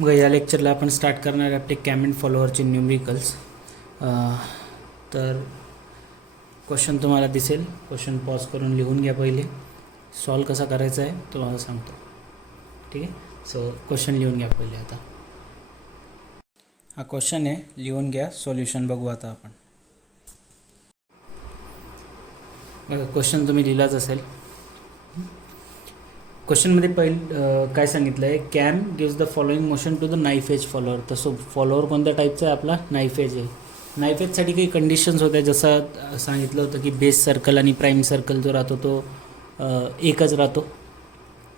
मग या लेक्चरला आपण स्टार्ट करणार आहे आपले कॅम अँड फॉलोअरचे न्यूमरिकल्स. तर क्वेश्चन तुम्हाला दिसेल, क्वेश्चन पॉज करून लिहून घ्या. पहिले सॉल्व कसा करायचा आहे तुम्हाला सांगतो, ठीक आहे. सो क्वेश्चन लिहून घ्या पहिले. आता हा क्वेश्चन आहे, लिहून घ्या. सॉल्युशन बघू आता आपण. बघा क्वेश्चन तुम्ही लिहिलाच असेल. क्वेश्चनमध्ये काय सांगितलं आहे, cam gives the following motion to the knife edge follower. तसं फॉलोअर कोणत्या टाईपचा आहे आपला? नाईफ एज आहे. नाईफ एजसाठी काही कंडिशन्स होत्या, जसं सांगितलं होतं की बेस सर्कल आणि प्राईम सर्कल जो राहतो तो एकच राहतो,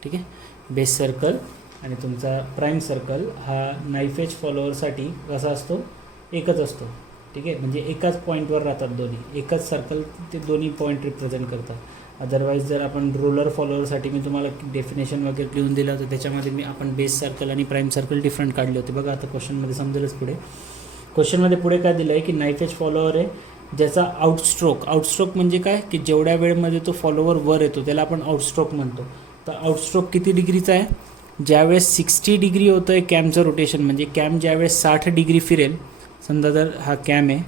ठीक आहे. बेस सर्कल आणि तुमचा प्राईम सर्कल हा नाईफ एज फॉलोअरसाठी कसा असतो? एकच असतो, ठीक आहे. म्हणजे एकाच पॉईंटवर राहतात दोन्ही, एकच सर्कल ते दोन्ही पॉईंट रिप्रेझेंट करतात. अदरवाईज जर आपण रोलर फॉलोअरसाठी मी तुम्हाला डेफिनेशन वगैरे लिहून दिलं होतं, त्याच्यामध्ये आपण बेस सर्कल आणि प्राईम सर्कल डिफरंट काढले होते. बघा आता क्वेश्चनमध्ये समजेलच पुढे. क्वेश्चनमध्ये पुढे काय दिलं आहे की नाईफ एज फॉलोअर आहे ज्याचा आउटस्ट्रोक म्हणजे काय की जेवढ्या वेळेमध्ये तो फॉलोअर वर येतो त्याला आपण आउटस्ट्रोक म्हणतो. तर आउटस्ट्रोक किती डिग्रीचा आहे? ज्यावेळेस 60 डिग्री होतं आहे कॅमचं रोटेशन, म्हणजे कॅम ज्यावेळेस 60 डिग्री फिरेल, समजा जर हा कॅम आहे,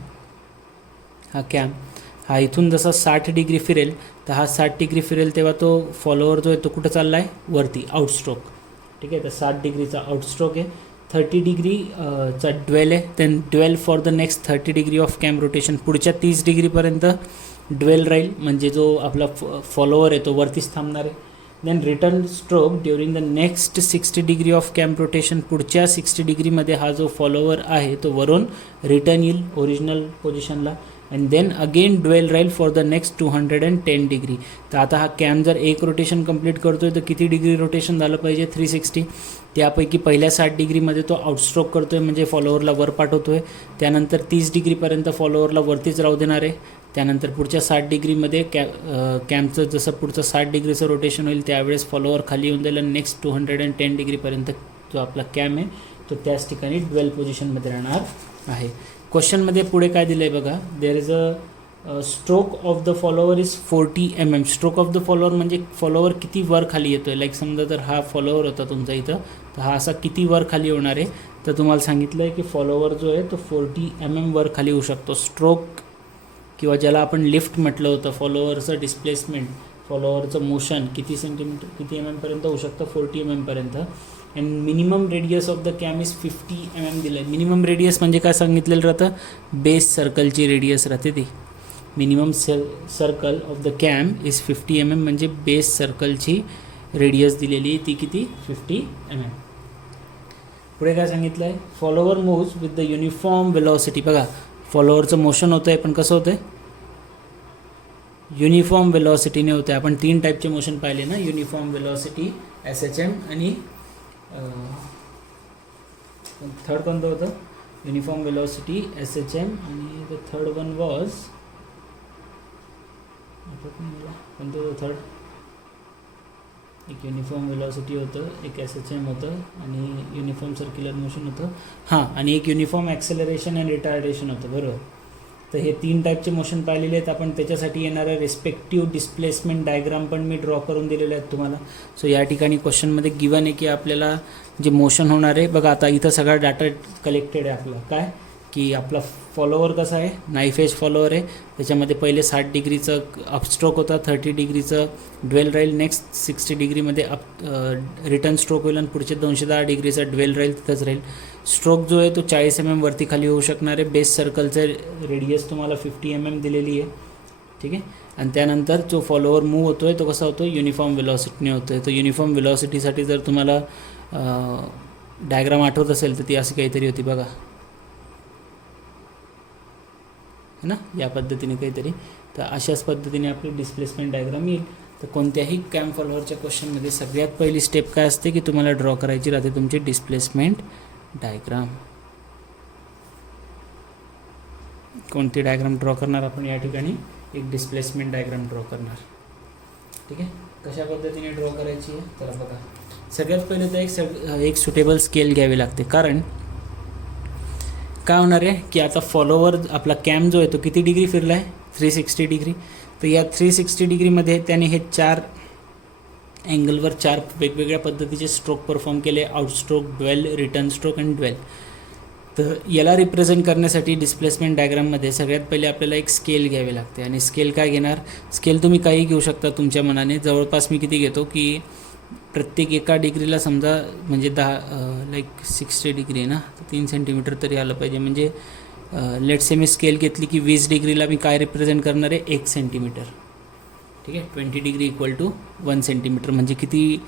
हा इथून जसा 60 डिग्री फिरेल तर हा 60 डिग्री फिरेल तेव्हा तो फॉलोअर जो आहे तो कुठं चालला आहे? वरती, आउटस्ट्रोक, ठीक आहे. तर 60 डिग्रीचा आउटस्ट्रोक आहे. 30 डिग्री चा ड्वेल आहे. Then dwell for the next 30 degree of cam rotation. पुढच्या 30 डिग्रीपर्यंत ड्वेल राहील, म्हणजे जो आपला फॉलोअर आहे तो वरतीच थांबणार आहे. Then return stroke during the next 60 degree of cam rotation. पुढच्या 60 डिग्रीमध्ये हा जो फॉलोअर आहे तो वरून रिटर्न येईल ओरिजिनल पोझिशनला. अँड देन अगेन ड्वेल राहील फॉर द नेक्स्ट 210 डिग्री. तर आता हा कॅम जर एक रोटेशन कंप्लीट करतो आहे तर किती डिग्री रोटेशन झालं पाहिजे? 360. त्यापैकी पहिल्या 60 डिग्रीमध्ये तो आउटस्ट्रोक करतो आहे, म्हणजे फॉलोअरला वर पाठवतो आहे. त्यानंतर 30 डिग्रीपर्यंत फॉलोअरला वरतीच राहू देणार आहे. त्यानंतर पुढच्या 60 डिग्रीमध्ये कॅमचं जसं पुढचं 60 डिग्रीचं रोटेशन होईल त्यावेळेस फॉलोअर खाली येऊन जाईल. नेक्स्ट 210 डिग्रीपर्यंत जो आपला कॅम आहे तो त्याच ठिकाणी ड्वेल पोझिशनमध्ये राहणार आहे. क्वेश्चनमध्ये पुढे काय दिलं आहे बघा, there is a stroke of the follower is 40 mm. Stroke of the follower म्हणजे फॉलोअर किती वर खाली येतो आहे. लाईक समजा जर हा फॉलोअर होता तुमचा इथं, तर हा असा किती वर खाली होणार आहे? तर तुम्हाला सांगितलं आहे की फॉलोअर जो आहे तो 40 mm वर खाली होऊ शकतो. स्ट्रोक किंवा ज्याला आपण लिफ्ट म्हटलं होतं, फॉलोअरचं डिस्प्लेसमेंट, फॉलोअरचं मोशन किती सेंटीमीटर, किती mm पर्यंत होऊ शकतं? 40 mm पर्यंत. And minimum radius of the cam is 50 mm दिलं आहे. मिनिमम रेडियस म्हणजे काय सांगितलेलं राहतं? बेस सर्कलची रेडियस राहते ती. Minimum circle of the cam is 50 mm, म्हणजे बेस सर्कलची रेडियस दिलेली आहे ती किती? 50 mm. पुढे काय सांगितलं आहे? Follower moves with the uniform velocity. बघा फॉलोअरचं मोशन होतं आहे पण कसं होतं आहे? युनिफॉर्म वेलॉसिटीने होतं आहे. आपण 3 टाईपचे मोशन पाहिले ना, युनिफॉर्म वेलॉसिटी, SHM आणि थर्ड कोणतं होतं? युनिफॉर्म वेलॉसिटी, SHM आणि द थर्ड वन वॉज कोणतं होतं थर्ड? एक युनिफॉर्म वेलॉसिटी होतं, एक SHM होतं आणि युनिफॉर्म सर्क्युलर मोशन होतं, हां, आणि एक युनिफॉर्म ॲक्सेलरेशन अँड रिटार्डेशन होतं, बरोबर. तर हे 3 टाईपचे मोशन पाहिलेले आहेत आपण. त्याच्यासाठी येणाऱ्या रिस्पेक्टिव्ह डिस्प्लेसमेंट डायग्राम पण मी ड्रॉ करून दिलेले आहेत तुम्हाला. सो या ठिकाणी क्वेश्चनमध्ये गिवन आहे की आपल्याला जे मोशन होणार आहे, बघा आता इथं सगळा डाटा कलेक्टेड आहे आपला. काय की आपला फॉलोअर कसा आहे? नाईफ एज फॉलोअर आहे. त्याच्यामध्ये पहिले 60 डिग्रीचं अपस्ट्रोक होता, 30 डिग्रीचं ड्वेल राहील, नेक्स्ट 60 डिग्रीमध्ये रिटर्न स्ट्रोक होईल आणि पुढचे 210 डिग्रीचा ड्वेल राहील, तिथंच राहील. स्ट्रोक जो आहे तो 40 mm वरती खाली होऊ शकणार आहे. बेस सर्कलचं रेडियस तुम्हाला 50 mm दिलेली आहे, ठीक आहे. आणि त्यानंतर जो फॉलोअर मूव्ह होतो आहे तो कसा होतो? युनिफॉर्म वेलॉसिटीने होतो आहे. तर युनिफॉर्म वेलॉसिटीसाठी जर तुम्हाला डायग्राम आठवत असेल तर ती अशी काहीतरी होती बघा, है ना, या पद्धतीने काहीतरी. तर अशाच पद्धतीने आपली डिस्प्लेसमेंट डायग्राम येईल. तर कोणत्याही कॅम फॉलोअरच्या क्वेश्चनमध्ये सगळ्यात पहिली स्टेप काय असते की तुम्हाला ड्रॉ करायची राहते तुमची डिस्प्लेसमेंट डायग्राम. कोणती डायग्राम ड्रॉ करणार आपण या ठिकाणी? एक डिस्प्लेसमेंट डायग्राम ड्रॉ करणार, ठीक आहे. कशा पद्धतीने ड्रॉ करायची आहे तर बघा, सगळ्यात पहिले तर एक सुटेबल स्केल घ्यावी लागते. कारण काय होणार आहे की आता फॉलोअर आपला कॅम जो आहे तो किती डिग्री फिरला आहे? 360 डिग्री. तर या 360 डिग्रीमध्ये त्याने हे 4 अँगलवर 4 वेगवेगळ्या पद्धतीचे स्ट्रोक परफॉर्म केले, outstroke, dwell, return stroke and dwell. तर याला रिप्रेझेंट करण्यासाठी डिस्प्लेसमेंट डायग्राममध्ये सगळ्यात पहिले आपल्याला एक स्केल घ्यावी लागते. आणि स्केल काय घेणार, स्केल तुम्ही काही घेऊ शकता तुमच्या मनाने. जवळपास मी किती घेतो की प्रत्येक एका डिग्रीला समजा म्हणजे 60 डिग्री आहे ना, 3 सेंटीमीटर तरी आलं पाहिजे. म्हणजे लेट्स मी स्केल घेतली की 20 डिग्रीला मी काय रिप्रेझेंट करणार आहे, 1 सेंटीमीटर. ठीक आहे, 20 डिग्री इक्वल टू 1 सेंटीमीटर. म्हणजे किती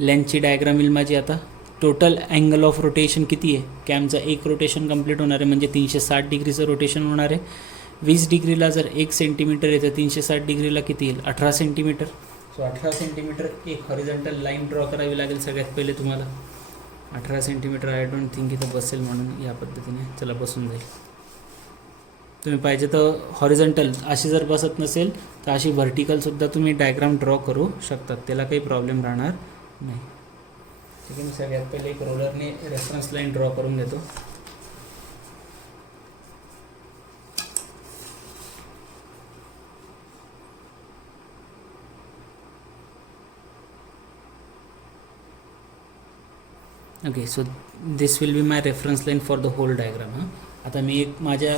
लेंथची डायग्राम येईल माझी आता. टोटल अँगल ऑफ रोटेशन किती आहे, कॅमचा एक रोटेशन कंप्लीट होणार आहे म्हणजे 360 डिग्रीचं रोटेशन होणार आहे. 20 डिग्रीला जर 1 सेंटीमीटर आहे तर 360 डिग्रीला किती येईल, 18 सेंटीमीटर. सो 18 सेंटीमीटर एक हॉरिझॉन्टल लाईन ड्रॉ करावी लागेल सगळ्यात पहिले तुम्हाला. 18 सेंटीमीटर आय डोंट थिंक इथं बसेल म्हणून या पद्धतीने, चला बसून जाईल. तुम्ही पाहिजे तर हॉरिझॉन्टल अशी जर बसत नसेल तर अशी व्हर्टिकलसुद्धा तुम्ही डायग्राम ड्रॉ करू शकतात, त्याला काही प्रॉब्लेम राहणार नाही. ठीक आहे, मी सगळ्यात पहिले एक रोलरने रेफरन्स लाईन ड्रॉ करून घेतो. Okay, so this will be my reference line for the whole diagram. हां, आता मी एक माझ्या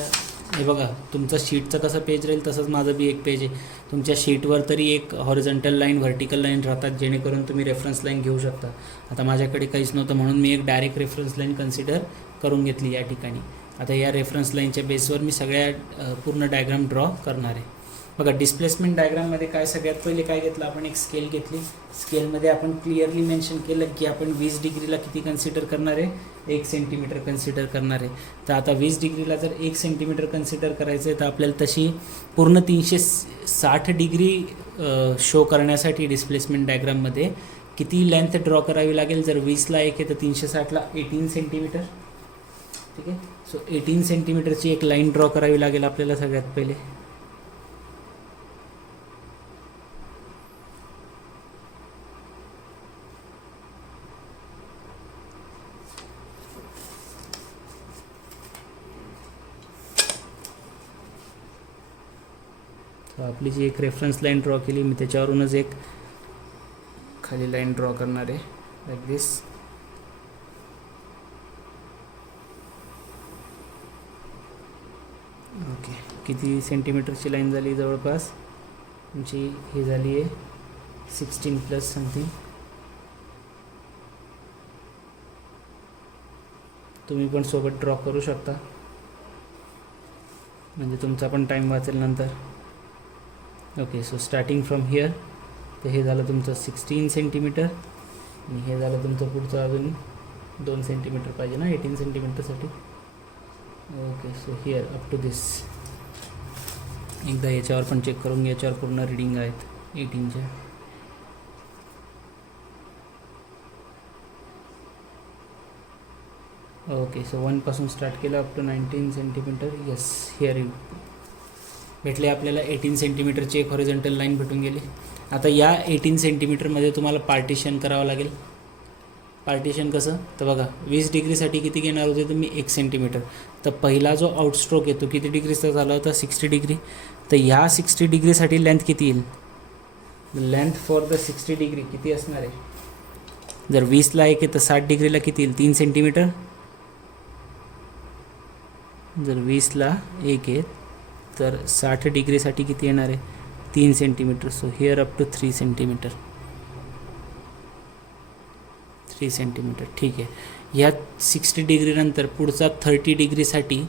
हे बघा, तुमचं शीटचं कसं पेज राहील तसंच माझं बी एक पेज आहे. तुमच्या शीटवर तरी एक हॉरिझॉन्टल लाईन, व्हर्टिकल लाईन राहतात जेणेकरून तुम्ही रेफरन्स लाईन घेऊ शकता. आता माझ्याकडे काहीच नव्हतं म्हणून मी एक डायरेक्ट रेफरन्स लाईन कन्सिडर करून घेतली या ठिकाणी. आता या रेफरन्स लाईनच्या बेसवर मी सगळ्या पूर्ण डायग्राम ड्रॉ करणार आहे. बघा, डिस्प्लेसमेंट डायग्राममध्ये काय सगळ्यात पहिले काय घेतलं आपण, एक स्केल घेतली. स्केलमध्ये आपण क्लिअरली मेन्शन केलं की आपण 20 डिग्रीला किती कन्सिडर करणार आहे, 1 सेंटीमीटर कन्सिडर करणार आहे. तर आता 20 डिग्रीला जर 1 सेंटीमीटर कन्सिडर करायचं आहे तर आपल्याला तशी पूर्ण 360 डिग्री शो करण्यासाठी डिस्प्लेसमेंट डायग्राममध्ये किती लेंथ ड्रॉ करावी लागेल. जर 20ला 1 आहे तर 360ला 18 सेंटीमीटर. ठीक आहे, सो 18 सेंटीमीटरची एक लाईन ड्रॉ करावी लागेल आपल्याला सगळ्यात पहिले. आपली जी एक रेफरन्स लाईन ड्रॉ केली मी त्याच्यावरूनच एक खाली लाईन ड्रॉ करणार आहे, लाईक दिस. ओके, किती सेंटीमीटरची लाईन झाली, जवळपास तुमची ही झाली आहे 16 प्लस समथिंग. तुम्ही पण सोबत ड्रॉ करू शकता म्हणजे तुमचा पण टाईम वाचेल नंतर. Okay, so starting from here, तर हे झालं तुमचं 16 सेंटीमीटर आणि हे झालं तुमचं पुढचं अजून 2 सेंटीमीटर पाहिजे ना 18 सेंटीमीटरसाठी. Okay, so here up to this. एकदा याच्यावर पण चेक करून घ्या, याच्यावर पूर्ण रिडिंग आहेत 18च्या. ओके, सो 1 पासून स्टार्ट केलं up to 19 centimetre. Yes, here you भेटले आपल्याला 18 सेंटीमीटरची एक हॉरिझॉन्टल लाईन भेटून गेली. आता या 18 सेंटीमीटरमध्ये तुम्हाला पार्टिशन करावं लागेल. पार्टिशन कसं, तर बघा 20 डिग्रीसाठी किती घेणार होते तुम्ही, 1 सेंटीमीटर. तर पहिला जो आउटस्ट्रोक येतो किती डिग्रीचा झाला होता, 60 डिग्री. तर ह्या 60 डिग्रीसाठी लेंथ किती येईल, लेंथ फॉर द 60 डिग्री किती असणार आहे. जर 20ला 1 आहे तर 60 डिग्रीला किती येईल, 3 सेंटीमीटर. जर 20ला 1 आहे तर 60 डिग्रीसाठी किती येणार आहे, 3 centimetre. So here up to 3 centimetre. 3 centimetre. ठीक आहे, ह्या 60 डिग्रीनंतर पुढचा 30 डिग्रीसाठी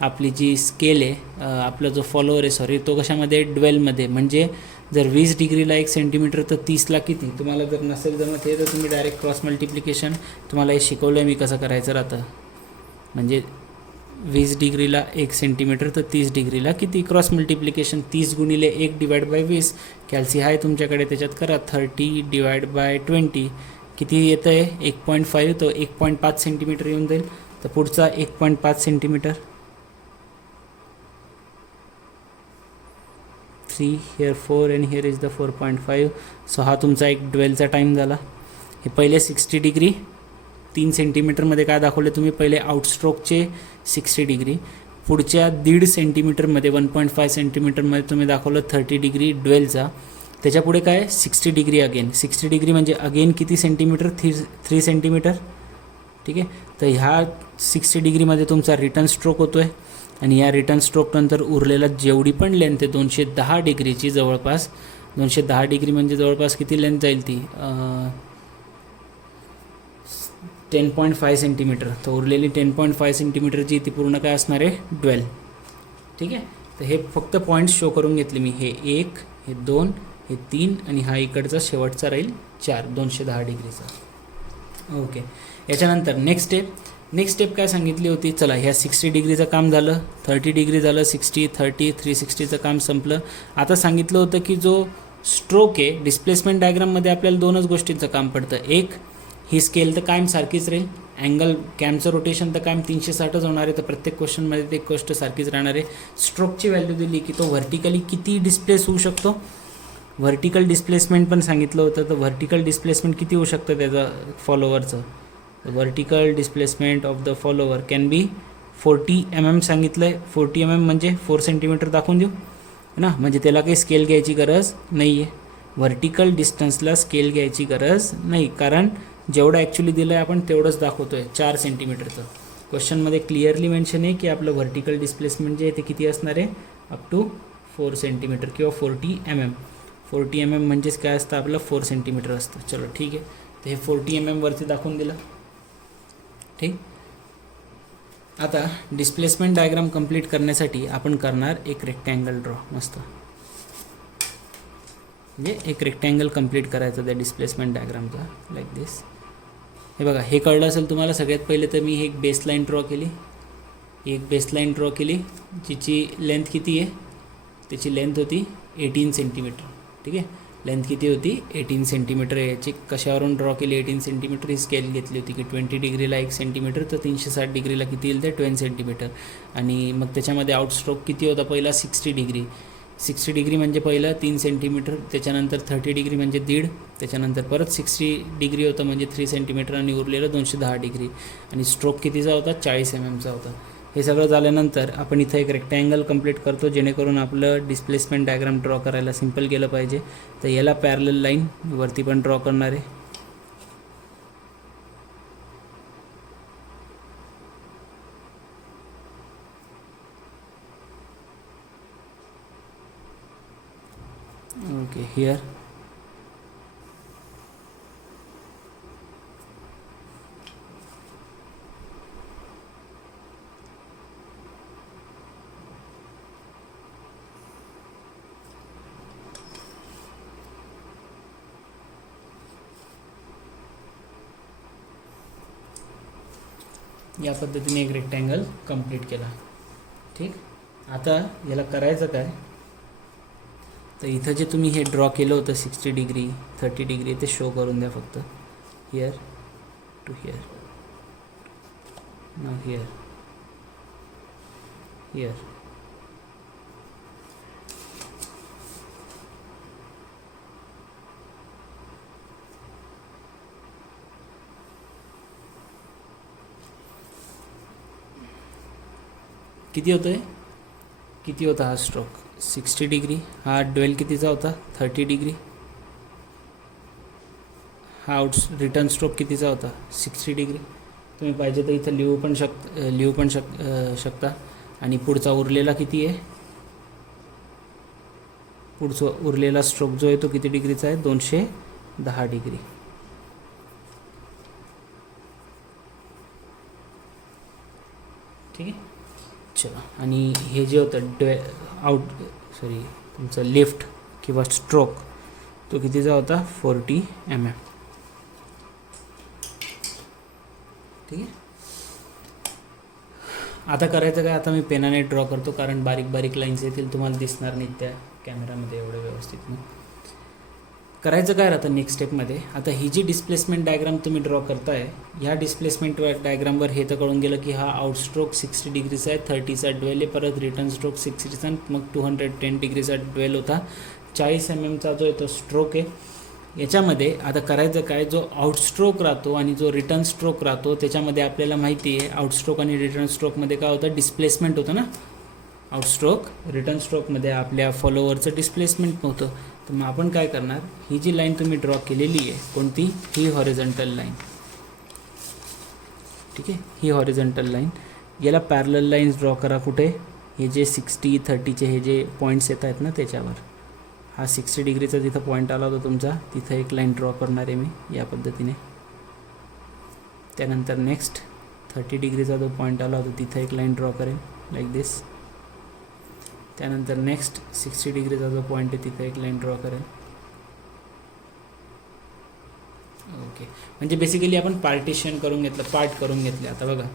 आपली जी स्केल आहे, आपला जो फॉलोअर आहे सॉरी, तो कशामध्ये, ड्वेलमध्ये. म्हणजे जर 20 डिग्रीला 1 सेंटीमीटर तर 30ला किती. तुम्हाला जर नसेल जमत हे तर तुम्ही डायरेक्ट क्रॉस मल्टिप्लिकेशन, तुम्हाला हे शिकवलं आहे मी कसं करायचं राहतं. म्हणजे 20 डिग्रीला 1 सेंटीमीटर तर 30 डिग्रीला किती, क्रॉस मल्टिप्लिकेशन 30 गुणिले 1 डिवाइड बाय 20. कॅल्सी आहे तुमच्याकडे, त्याच्यात करा 30 डिवाइड बाय 20 किती येतं आहे, 1.5. तो 1.5 सेंटीमीटर येऊन जाईल. तर पुढचा 1.5 centimetre. 3 here 4 and here is the 4.5. So हा तुमचा एक ड्वेलचा टाईम झाला. हे पहिले 60 डिग्री 3 सेंटीमीटरमध्ये काय दाखवले तुम्ही, पहिले आउटस्ट्रोकचे 60 डिग्री. पुढच्या 1.5 सेंटीमीटरमध्ये 1.5 सेंटीमीटरमध्ये तुम्ही दाखवलं 30 डिग्री ड्वेलचा. त्याच्या पुढे काय 60 डिग्री अगेन. 60 डिग्री म्हणजे अगेन किती सेंटीमीटर, 3 सेंटीमीटर. ठीक आहे. तर ह्या 60 डिग्रीमध्ये तुमचा रिटर्न स्ट्रोक होतो आहे आणि या रिटर्न स्ट्रोकनंतर उरलेला जेवढी पण लेंथ आहे 210 डिग्रीची, जवळपास 210 डिग्री म्हणजे जवळपास किती लेंथ जाईल ती 10.5 सेंटीमीटर. तर उरलेली 10.5 सेंटीमीटरची ती पूर्ण काय असणार आहे, ड्वेल. ठीक आहे. तर हे फक्त पॉईंट्स शो करून घेतले मी. हे 1, हे 2, हे 3 आणि हा इकडचा शेवटचा राहील 4 210 डिग्रीचा. ओके. याच्यानंतर नेक्स्ट स्टेप काय सांगितली होती. चला, ह्या 60 डिग्रीचं काम झालं, 30 डिग्री झालं, 60, 30, 360चं काम संपलं. आता सांगितलं होतं की जो स्ट्रोक आहे डिस्प्लेसमेंट डायग्राममध्ये आपल्याला 2च गोष्टींचं काम पडतं. एक, ही स्केल तर कायम सारखीच राहील, अँगल कॅमचं रोटेशन तर कायम 360च होणार आहे, तर प्रत्येक क्वेश्चनमध्ये ते एक गोष्ट सारखीच राहणार आहे. स्ट्रोकची व्हॅल्यू दिली की तो व्हर्टिकली किती डिस्प्लेस होऊ शकतो. व्हर्टिकल डिस्प्लेसमेंट पण सांगितलं होतं. तर व्हर्टिकल डिस्प्लेसमेंट किती होऊ शकतं त्याचं फॉलोवरचं. Vertical displacement of the follower can be 40 mm सांगितलं आहे. 40 mm म्हणजे 4 सेंटीमीटर दाखवून देऊ ना, म्हणजे त्याला काही स्केल घ्यायची गरज नाही आहे. व्हर्टिकल डिस्टन्सला स्केल घ्यायची गरज नाही, कारण जेवढं ॲक्च्युली दिलं आहे आपण तेवढंच दाखवतो आहे, 4 सेंटीमीटरचं. क्वेश्चनमध्ये क्लिअरली मेन्शन आहे की आपलं व्हर्टिकल डिस्प्लेसमेंट जे आहे ते किती असणार आहे, अप टू 4 सेंटीमीटर किंवा 40 mm. 40 mm म्हणजेच काय असतं आपलं 4 सेंटीमीटर असतं. चलो ठीक आहे. तर हे 40 mm वरती दाखवून दिलं. ठीक. आता डिस्प्लेसमेंट डायग्राम कंप्लीट करण्यासाठी आपण करणार एक रेक्टँगल ड्रॉ. मस्त, म्हणजे एक रेक्टँगल कंप्लीट करायचं त्या डिस्प्लेसमेंट डायग्रामचा, लाईक दिस. हे बघा, हे कळलं असेल तुम्हाला. सगळ्यात पहिले तर मी एक बेसलाईन ड्रॉ केली, जिची लेंथ किती आहे, त्याची लेंथ होती 18 सेंटीमीटर. ठीक आहे. लेंथ किती होती, 18 सेंटीमीटर. याची कशावरून ड्रॉ केली 18 सेंटीमीटर, ही स्केल घेतली होती की 20 डिग्रीला 1 सेंटीमीटर, तर 360 डिग्रीला किती येईल ते 20 सेंटीमीटर. आणि मग त्याच्यामध्ये आउटस्ट्रोक किती होता पहिला, 60 डिग्री. 60 डिग्री म्हणजे पहिलं 3 सेंटीमीटर, त्याच्यानंतर 30 डिग्री म्हणजे 1.5, त्याच्यानंतर परत 60 डिग्री होतं म्हणजे 3 सेंटीमीटर आणि उरलेलं 210 डिग्री. आणि स्ट्रोक कितीचा होता, 40 mm होता. हे सगळं झाल्यानंतर आपण इथं एक रेक्टँगल कंप्लीट करतो, जेणेकरून आपलं डिस्प्लेसमेंट डायग्राम ड्रॉ करायला सिंपल गेलं पाहिजे. तर याला पॅरलल लाईन वरती पण ड्रॉ करणार आहे. ओके, हियर या पद्धतीने एक रेक्टँगल कंप्लीट केला. ठीक. आता याला करायचं काय, तर इथं जे तुम्ही हे ड्रॉ केलं होतं 60 डिग्री 30 डिग्री ते शो करून द्या फक्त. Here to here, now here, here. किती होतं आहे, किती होता हा स्ट्रोक, 60 डिग्री. हा ड्वेल कितीचा होता, 30 डिग्री. हा रिटर्न स्ट्रोक कितीचा होता, 60 डिग्री. तुम्ही पाहिजे तर इथं लिहू पण शकता. आणि पुढचा उरलेला किती आहे, पुढचा उरलेला स्ट्रोक जो आहे तो किती डिग्रीचा आहे, 210 डिग्री. ठीक आहे. चला, आणि हे जे होतं तुमचं लिफ्ट किंवा स्ट्रोक तो कितीचा होता, 40 mm. ठीक आहे. आता करायचं काय, आता मी पेनाने ड्रॉ करतो, कारण बारीक बारीक लाईन्स येतील, तुम्हाला दिसणार नाहीत त्या कॅमेरामध्ये एवढं व्यवस्थित. करायचं काय राहतं नेक्स्ट स्टेपमध्ये. आता ही जी डिस्प्लेसमेंट डायग्राम तुम्ही ड्रॉ करताय, ह्या डिस्प्लेसमेंट डायग्रामवर हे तर कळून गेलं की हा आउटस्ट्रोक 60 डिग्रीचा आहे, 30चा ड्वेल आहे, परत रिटर्न स्ट्रोक 60चा, मग 210 डिग्रीचा ड्वेल होता, 40 mmचा जो आहे तो स्ट्रोक आहे. याच्यामध्ये आता करायचं काय, जो आउटस्ट्रोक राहतो आणि जो रिटर्न स्ट्रोक राहतो त्याच्यामध्ये आपल्याला माहिती आहे आउटस्ट्रोक आणि रिटर्न स्ट्रोकमध्ये काय होतं, डिस्प्लेसमेंट होतं ना. आउटस्ट्रोक रिटर्न स्ट्रोकमध्ये आपल्या फॉलोवरचं डिस्प्लेसमेंट नव्हतं. तर मग आपण काय करणार, ही जी लाईन तुम्ही ड्रॉ केलेली आहे कोणती, ही हॉरिझॉन्टल लाईन, ठीक आहे, ही हॉरिझॉन्टल लाईन, याला पॅरलल लाईन्स ड्रॉ करा. कुठे, हे जे 60 30चे हे जे पॉईंट्स येत आहेत ना त्याच्यावर, हा 60 डिग्रीचा जिथं पॉईंट आला होता तुमचा, तिथं एक लाईन ड्रॉ करणार आहे मी या पद्धतीने. त्यानंतर नेक्स्ट 30 डिग्रीचा जो पॉईंट आला होता तिथं एक लाईन ड्रॉ करेल लाईक दिस. त्यानंतर नेक्स्ट 60 डिग्रीचा जो पॉईंट आहे तिथं एक लाईन ड्रॉ करेल. ओके, म्हणजे बेसिकली आपण पार्टिशन करून घेतलं, पार्ट करून घेतले. आता बघा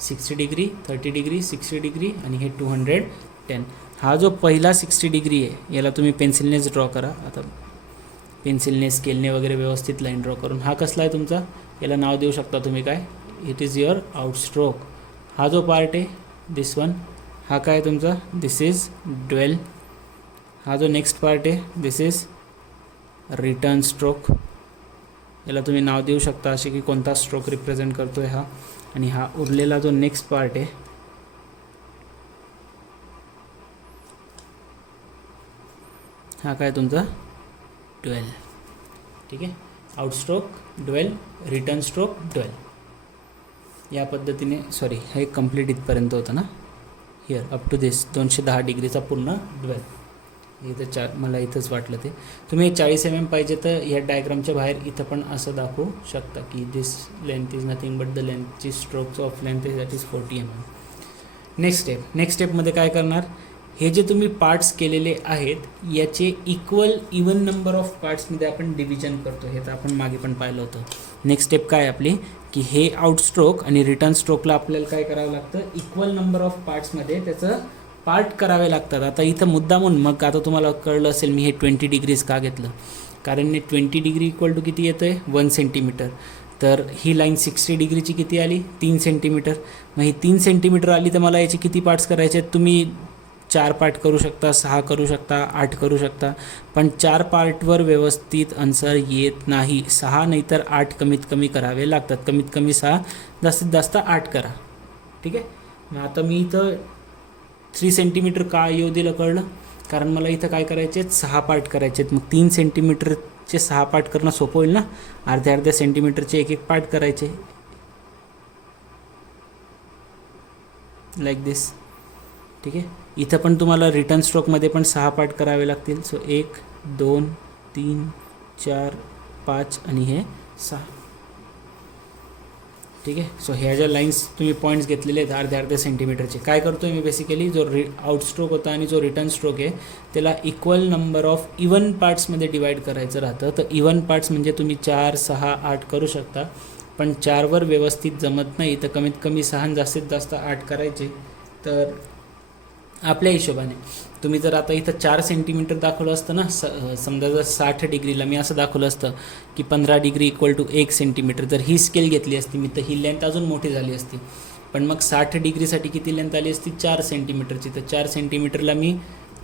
60 डिग्री, 30 डिग्री, 60 डिग्री आणि हे 210. हा जो पहिला 60 डिग्री आहे याला तुम्ही पेन्सिलनेच ड्रॉ करा. आता पेन्सिलने स्केलने वगैरे व्यवस्थित लाईन ड्रॉ करून, हा कसला आहे तुमचा, याला नाव देऊ शकता तुम्ही काय, इट इज युअर आउटस्ट्रोक. हा जो पार्ट आहे दिस वन, हा काय तुमचा, दिस इज ड्वेल. हा जो नेक्स्ट पार्ट आहे दिस इज रिटर्न स्ट्रोक. याला तुम्ही नाव देऊ शकता असे की कोणता स्ट्रोक रिप्रेझेंट करतो आहे हा. आणि हा उरलेला जो नेक्स्ट पार्ट आहे हा काय तुमचा ड्वेल. ठीक आहे, आउटस्ट्रोक ड्वेल, रिटर्न स्ट्रोक ड्वेल. या पद्धतीने, सॉरी हे कंप्लीट इथपर्यंत होतं ना, हिअर अप टू दिस 210 डिग्रीचा पूर्ण ड्वेल. इथं मला इथंच वाटलं ते. तुम्ही 40 mm पाहिजे तर या डायग्रामच्या बाहेर इथं पण असं दाखवू शकता की this length is nothing but the लेंथची strokes of length is that is 40 mm. Next स्टेपमध्ये काय करणार, हे जे तुम्ही पार्ट्स केलेले आहेत याचे इवन नंबर ऑफ पार्ट्समध्ये आपण डिव्हिजन करतो. हे तर आपण मागे पण पाहिलं होतं. नेक्स्ट स्टेप काय आपली, की हे आउटस्ट्रोक आणि रिटर्न स्ट्रोकला आपल्याला काय करावं लागतं, इक्वल नंबर ऑफ पार्ट्समध्ये त्याचं पार्ट करावे लागतात. आता इथं मुद्दामून, मग आता तुम्हाला कळलं असेल मी हे 20 डिग्रीज का घेतलं, कारण हे 20 डिग्री इक्वल टू किती येतं आहे, 1 सेंटीमीटर. तर ही लाईन 60 डिग्रीची किती आली, 3 सेंटीमीटर. मग ही 3 सेंटीमीटर आली तर मला याचे किती पार्ट्स करायचे आहेत, तुम्ही 4 पार्ट करू शकता, 6 करू शकता, 8 करू शकता, पण 4 पार्टवर व्यवस्थित आन्सर येत नाही. 6 नाही तर 8 कमीत कमी करावे लागतात. कमीत कमी 6, जास्तीत जास्त 8 करा. ठीक आहे. मग आता मी इथं 3 सेंटीमीटर का येऊ दिलं कळलं, कारण मला इथं काय करायचे आहेत, 6 पार्ट करायचे आहेत. मग 3 सेंटीमीटरचे 6 पार्ट करणं सोपं होईल ना. अर्ध्या सेंटीमीटरचे एक पार्ट करायचे लाईक दिस. ठीक आहे. इथं पण तुम्हाला रिटर्न स्ट्रोकमध्ये पण 6 पार्ट करावे लागतील. सो 1 2 3 4 5 आणि हे 6. ठीक आहे. सो ह्या ज्या लाईन्स तुम्ही पॉईंट्स घेतलेले आहेत अर्ध्या सेंटीमीटरचे, काय करतो मी बेसिकली, जो आउटस्ट्रोक होता आणि जो रिटर्न स्ट्रोक आहे त्याला इक्वल नंबर ऑफ इवन पार्ट्समध्ये डिवाईड करायचं राहतं. तर इवन पार्ट्स म्हणजे तुम्ही 4 6 8 करू शकता, पण 4वर व्यवस्थित जमत नाही तर कमीत कमी 6 जास्तीत जास्त 8 करायचे. तर आपल्या हिशोबाने तुम्ही जर आता इथं 4 सेंटीमीटर दाखवलं असतं ना, समजा जर 60 डिग्रीला मी असं दाखवलं असतं की 15 डिग्री इक्वल टू 1 सेंटीमीटर, जर ही स्केल घेतली असती मी तर ही लेंथ अजून मोठी झाली असती. पण मग 60 डिग्रीसाठी किती लेंथ आली असती, 4 सेंटीमीटरची. तर 4 सेंटीमीटरला मी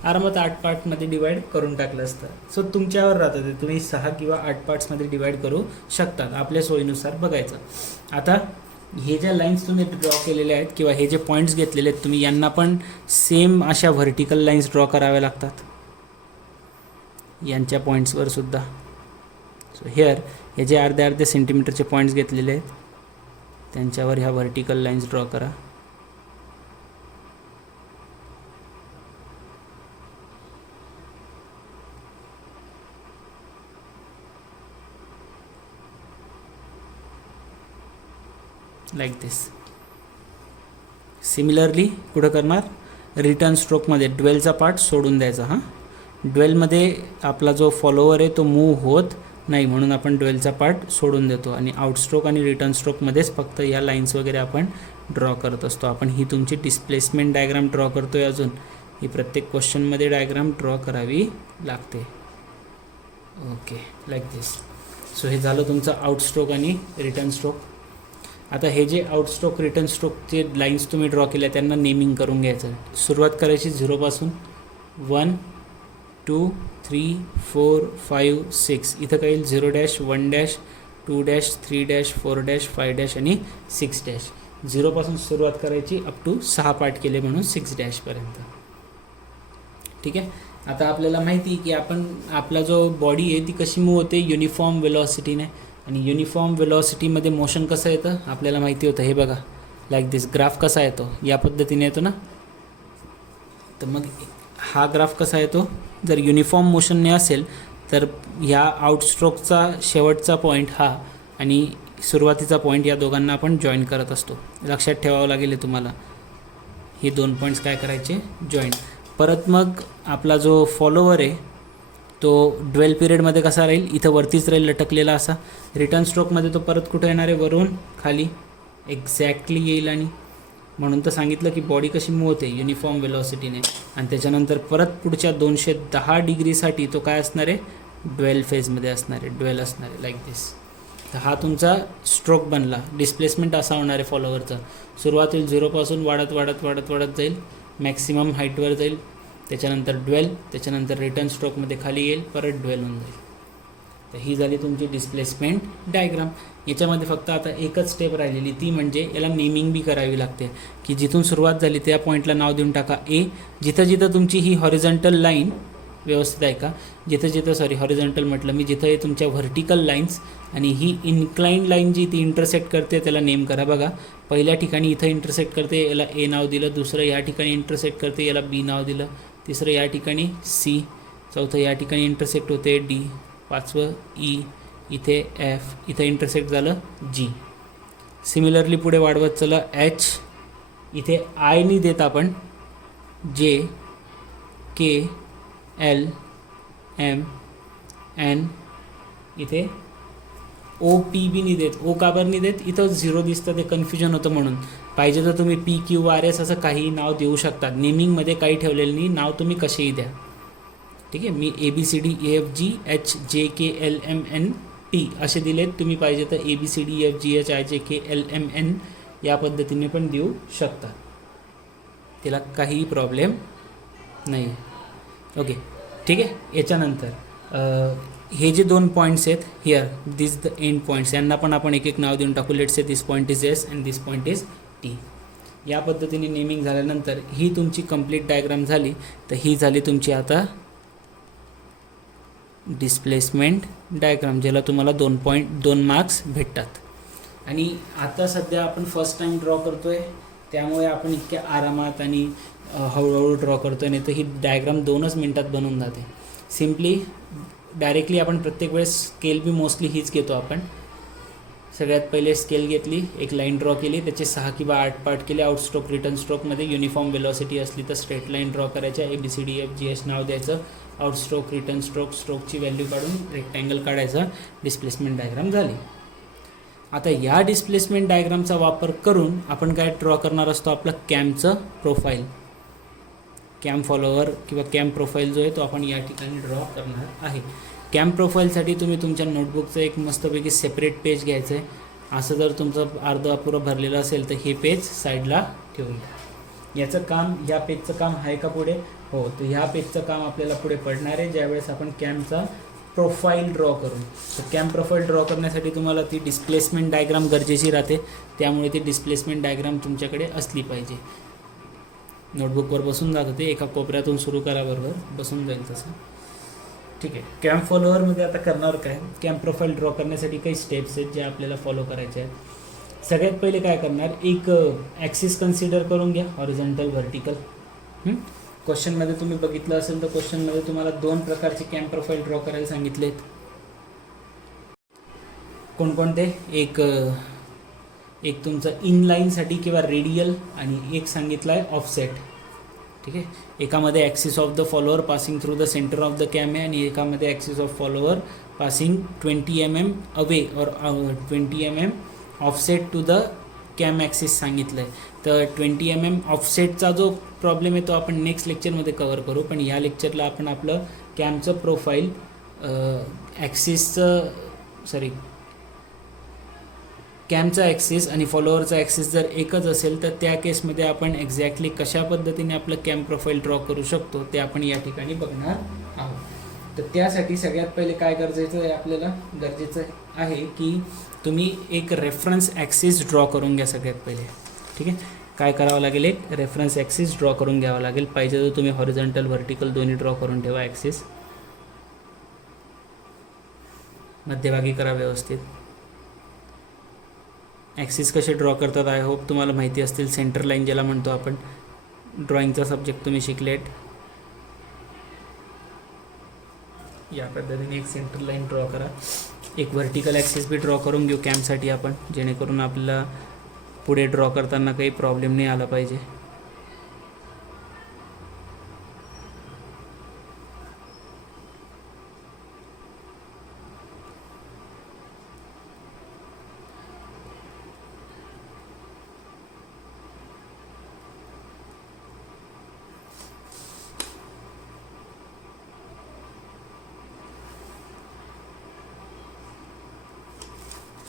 आरामात 8 पार्टमध्ये डिवाईड करून टाकलं असतं. सो तुमच्यावर राहतं ते, तुम्ही 6 किंवा 8 पार्ट्समध्ये डिवाईड करू शकतात, आपल्या सोयीनुसार बघायचं. आता हे ज्या लाईन्स तुम्ही ड्रॉ केलेल्या आहेत किंवा हे जे पॉईंट्स घेतलेले आहेत तुम्ही, यांना पण सेम अशा व्हर्टिकल लाईन्स ड्रॉ कराव्या लागतात यांच्या पॉईंट्सवर सुद्धा. सो हिअर हे जे अर्ध्या सेंटीमीटरचे पॉईंट्स घेतलेले आहेत त्यांच्यावर ह्या व्हर्टिकल लाईन्स ड्रॉ करा. लाईक दिस. सिमिलरली कुठं करणार, रिटर्न स्ट्रोकमध्ये ड्वेलचा पार्ट सोडून द्यायचा. हां, ड्वेलमध्ये आपला जो फॉलोवर आहे तो मूव्ह होत नाही म्हणून आपण ड्वेलचा पार्ट सोडून देतो आणि आउटस्ट्रोक आणि रिटर्न स्ट्रोकमध्येच फक्त या लाईन्स वगैरे आपण ड्रॉ करत असतो. आपण ही तुमची डिस्प्लेसमेंट डायग्राम ड्रॉ करतो आहे, अजून ही प्रत्येक क्वेश्चनमध्ये डायग्राम ड्रॉ करावी लागते. ओके, लाईक दिस. सो हे झालं तुमचं आउटस्ट्रोक आणि रिटर्न स्ट्रोक. आता हे जे आउटस्ट्रोक रिटर्न स्ट्रोकचे लाईन्स तुम्ही ड्रॉ केल्या त्यांना नेमिंग करून घ्यायचं. सुरुवात करायची 0 पासून. 1 2 3 4 5 6. इथं काय येईल, 0 dash 1 dash 2 dash 3 dash 4 dash 5 dash आणि 6 डॅश. 0 पासून सुरुवात करायची अप टू 6 पार्ट केले म्हणून 6 डॅशपर्यंत. ठीक आहे. आता आपल्याला माहिती आहे की आपला जो बॉडी आहे ती कशी मूव होते, युनिफॉर्म वेलॉसिटीने. आणि युनिफॉर्म वेलॉसिटीमध्ये मोशन कसं येतं आपल्याला माहिती होतं. हे बघा, लाईक दिस ग्राफ कसा येतो, या पद्धतीने येतो ना. तर मग हा ग्राफ कसा येतो, जर युनिफॉर्म मोशनने असेल तर ह्या आउटस्ट्रोकचा शेवटचा पॉईंट हा आणि सुरुवातीचा पॉईंट या दोघांना आपण जॉईन करत असतो. लक्षात ठेवावं लागेल तुम्हाला, हे दोन पॉईंट्स काय करायचे, जॉईंट. परत मग आपला जो फॉलोवर आहे तो ड्वेल पिरियडमध्ये कसा राहील, इथं वरतीच राहील लटकलेला असा. रिटर्न स्ट्रोकमध्ये तो परत कुठं येणार आहे, वरून खाली एक्झॅक्टली येईल. आणि म्हणून तर सांगितलं की बॉडी कशी मूव होते युनिफॉर्म वेलॉसिटीने. आणि त्याच्यानंतर परत पुढच्या 210 डिग्रीसाठी तो काय असणार आहे, ड्वेल फेजमध्ये असणार आहे, ड्वेल असणार आहे लाईक दिस. तर हा तुमचा स्ट्रोक बनला. डिस्प्लेसमेंट असा होणार आहे फॉलोवरचा, सुरुवात होईल 0 पासून वाढत वाढत वाढत वाढत जाईल, मॅक्सिमम हाईटवर जाईल, त्याच्यानंतर ड्वेल, त्याच्यानंतर रिटर्न स्ट्रोकमध्ये खाली येईल, परत ड्वेल होऊन जाईल. तर ही झाली तुमची डिस्प्लेसमेंट डायग्राम. याच्यामध्ये फक्त आता एकच स्टेप राहिलेली, ती म्हणजे याला नेमिंग बी करावी लागते. की जिथून सुरुवात झाली त्या पॉईंटला नाव देऊन टाका ए. जिथं जिथं तुमची ही हॉरिझॉन्टल लाईन, व्यवस्थित आहे का, जिथं जिथं हॉरिझॉन्टल म्हटलं मी, जिथं हे तुमच्या व्हर्टिकल लाईन्स आणि ही इन्क्लाइंड लाईन जी ती इंटरसेक्ट करते त्याला नेम करा. बघा, पहिल्या ठिकाणी इथं इंटरसेक्ट करते याला ए नाव दिलं, दुसरं या ठिकाणी इंटरसेक्ट करते याला बी नाव दिलं, तिसरं या ठिकाणी सी, चौथं या ठिकाणी इंटरसेक्ट होते डी, पाचवं ई, इथे एफ, इथं इंटरसेक्ट झालं जी. सिमिलरली पुढे वाढवत चला एच, इथे आयनी देत आपण जे, के, एल, एम, एन, इथे ओ पी बी नाही देत. ओ का बरं नाही देत, इथं 0 दिसतं, ते कन्फ्युजन होतं. म्हणून पाहिजे तर तुम्ही पी क्यू आर एस असं काहीही नाव देऊ शकता. नेमिंगमध्ये काही ठेवलेलं नाही, नाव तुम्ही कसेही द्या. ठीक आहे, मी ABCDEFGHJKLMNP असे दिलेत, तुम्ही पाहिजे तर ABCDEFGHIJKLMN या पद्धतीने पण देऊ शकता, त्याला काहीही प्रॉब्लेम नाही. ओके, ठीक आहे. याच्यानंतर हे जे 2 पॉईंट्स आहेत here, this the end points, यांना पण आपण एक एक नाव देऊन टाकू. Let's say this point is S and this point is T. या पद्धतीने नेमिंग झाल्यानंतर ही तुमची कंप्लीट डायग्राम झाली. तर ही झाली तुमची आता डिस्प्लेसमेंट डायग्राम, ज्याला तुम्हाला 2 मार्क्स भेटतात. आणि आता सध्या आपण फर्स्ट टाईम ड्रॉ करतो आहे, त्यामुळे आपण इतक्या आरामात आणि हळूहळू ड्रॉ करतो आहे. नाही तर ही डायग्राम 2च मिनटात बनून जाते. सिम्पली डायरेक्टली आपण प्रत्येक वेळेस स्केल बी मोस्टली हीच घेतो आपण. सगळ्यात पहिले स्केल घेतली, एक लाईन ड्रॉ केली, त्याचे 6 किंवा 8 पार्ट केले. आउटस्ट्रोक रिटर्न स्ट्रोकमध्ये युनिफॉर्म वेलॉसिटी असली तर स्ट्रेट लाईन ड्रॉ करायच्या, ABCDEFGH नाव द्यायचं, आउटस्ट्रोक रिटर्न स्ट्रोक, स्ट्रोकची व्हॅल्यू काढून रेक्टँगल काढायचा. डिस्प्लेसमेंट डायग्राम झाली. आता या डिस्प्लेसमेंट डायग्रामचा वापर करून आपण काय ड्रॉ करणार असतो, आपलं कॅमचं प्रोफाईल, कॅम फॉलोवर किंवा कॅम प्रोफाईल जो आहे तो आपण या ठिकाणी ड्रॉ करणार आहे. कॅम प्रोफाईलसाठी तुम्ही तुमच्या नोटबुकचं एक मस्तपैकी सेपरेट पेज घ्यायचं आहे. असं जर तुमचं अर्धं अपुरं भरलेलं असेल तर हे पेज साईडला ठेवून द्या. याचं काम, या पेजचं काम आहे का पुढे, हो, तर ह्या पेजचं काम आपल्याला पुढे पडणार आहे ज्यावेळेस आपण कॅमचा प्रोफाईल ड्रॉ करू. तर कॅम प्रोफाईल ड्रॉ करण्यासाठी तुम्हाला ती डिस्प्लेसमेंट डायग्राम गरजेची राहते, त्यामुळे ती डिस्प्लेसमेंट डायग्राम तुमच्याकडे असली पाहिजे. नोटबुकवर बसून जातं ते, एका कोपऱ्यातून सुरू करा, बरोबर बसून जाईल तसं. ठीक आहे. कॅम्प फॉलोअरमध्ये आता करणार काय, कॅम्प प्रोफाईल ड्रॉ करण्यासाठी काही स्टेप्स आहेत जे आपल्याला फॉलो करायचे आहेत. सगळ्यात पहिले काय करणार, एक ॲक्सिस कन्सिडर करून घ्या, हॉरिझॉन्टल व्हर्टिकल. क्वेश्चनमध्ये तुम्ही बघितलं असेल तर क्वेश्चनमध्ये तुम्हाला 2 प्रकारचे कॅम्प प्रोफाईल ड्रॉ करायला सांगितले आहेत. कोणकोणते, एक तुमचं इनलाईनसाठी किंवा रेडियल, आणि एक सांगितलं आहे ऑफसेट. ठीक आहे. एकामध्ये axis of the follower passing through the centre of the cam आहे, आणि एकामध्ये axis of follower passing 20 mm away और 20 mm offset to the cam axis सांगितलं आहे. तर 20 mm ऑफसेटचा जो प्रॉब्लेम आहे तो आपण नेक्स्ट लेक्चरमध्ये कवर करू, पण ह्या लेक्चरला आपण आपलं कॅमचं प्रोफाईल कॅमचा ॲक्सिस आणि फॉलोअरचा ॲक्सिस जर एकच असेल तर त्या केसमध्ये आपण एक्झॅक्टली कशा पद्धतीने आपलं कॅम प्रोफाईल ड्रॉ करू शकतो ते आपण या ठिकाणी बघणार आहोत. तर त्यासाठी सगळ्यात पहिले काय गरजेचं आहे, आपल्याला गरजेचं आहे की तुम्ही एक रेफरन्स ॲक्सिस ड्रॉ करून घ्या सगळ्यात पहिले. ठीक आहे. काय करावं लागेल, एक रेफरन्स ॲक्सिस ड्रॉ करून घ्यावं लागेल. पाहिजे तर तुम्ही हॉरिझॉन्टल व्हर्टिकल दोन्ही ड्रॉ करून ठेवा. ॲक्सिस मध्यभागी करा व्यवस्थित. ॲक्सिस कसे ड्रॉ करतात आय होप तुम्हाला माहिती असतील. सेंटर लाईन ज्याला म्हणतो आपण, ड्रॉइंगचा सब्जेक्ट तुम्ही शिकलेत. या पद्धतीने एक सेंटर लाईन ड्रॉ करा. एक व्हर्टिकल ॲक्सिस बी ड्रॉ करून घेऊ कॅमसाठी आपण, जेणेकरून आपल्याला पुढे ड्रॉ करताना काही प्रॉब्लेम नाही आला पाहिजे.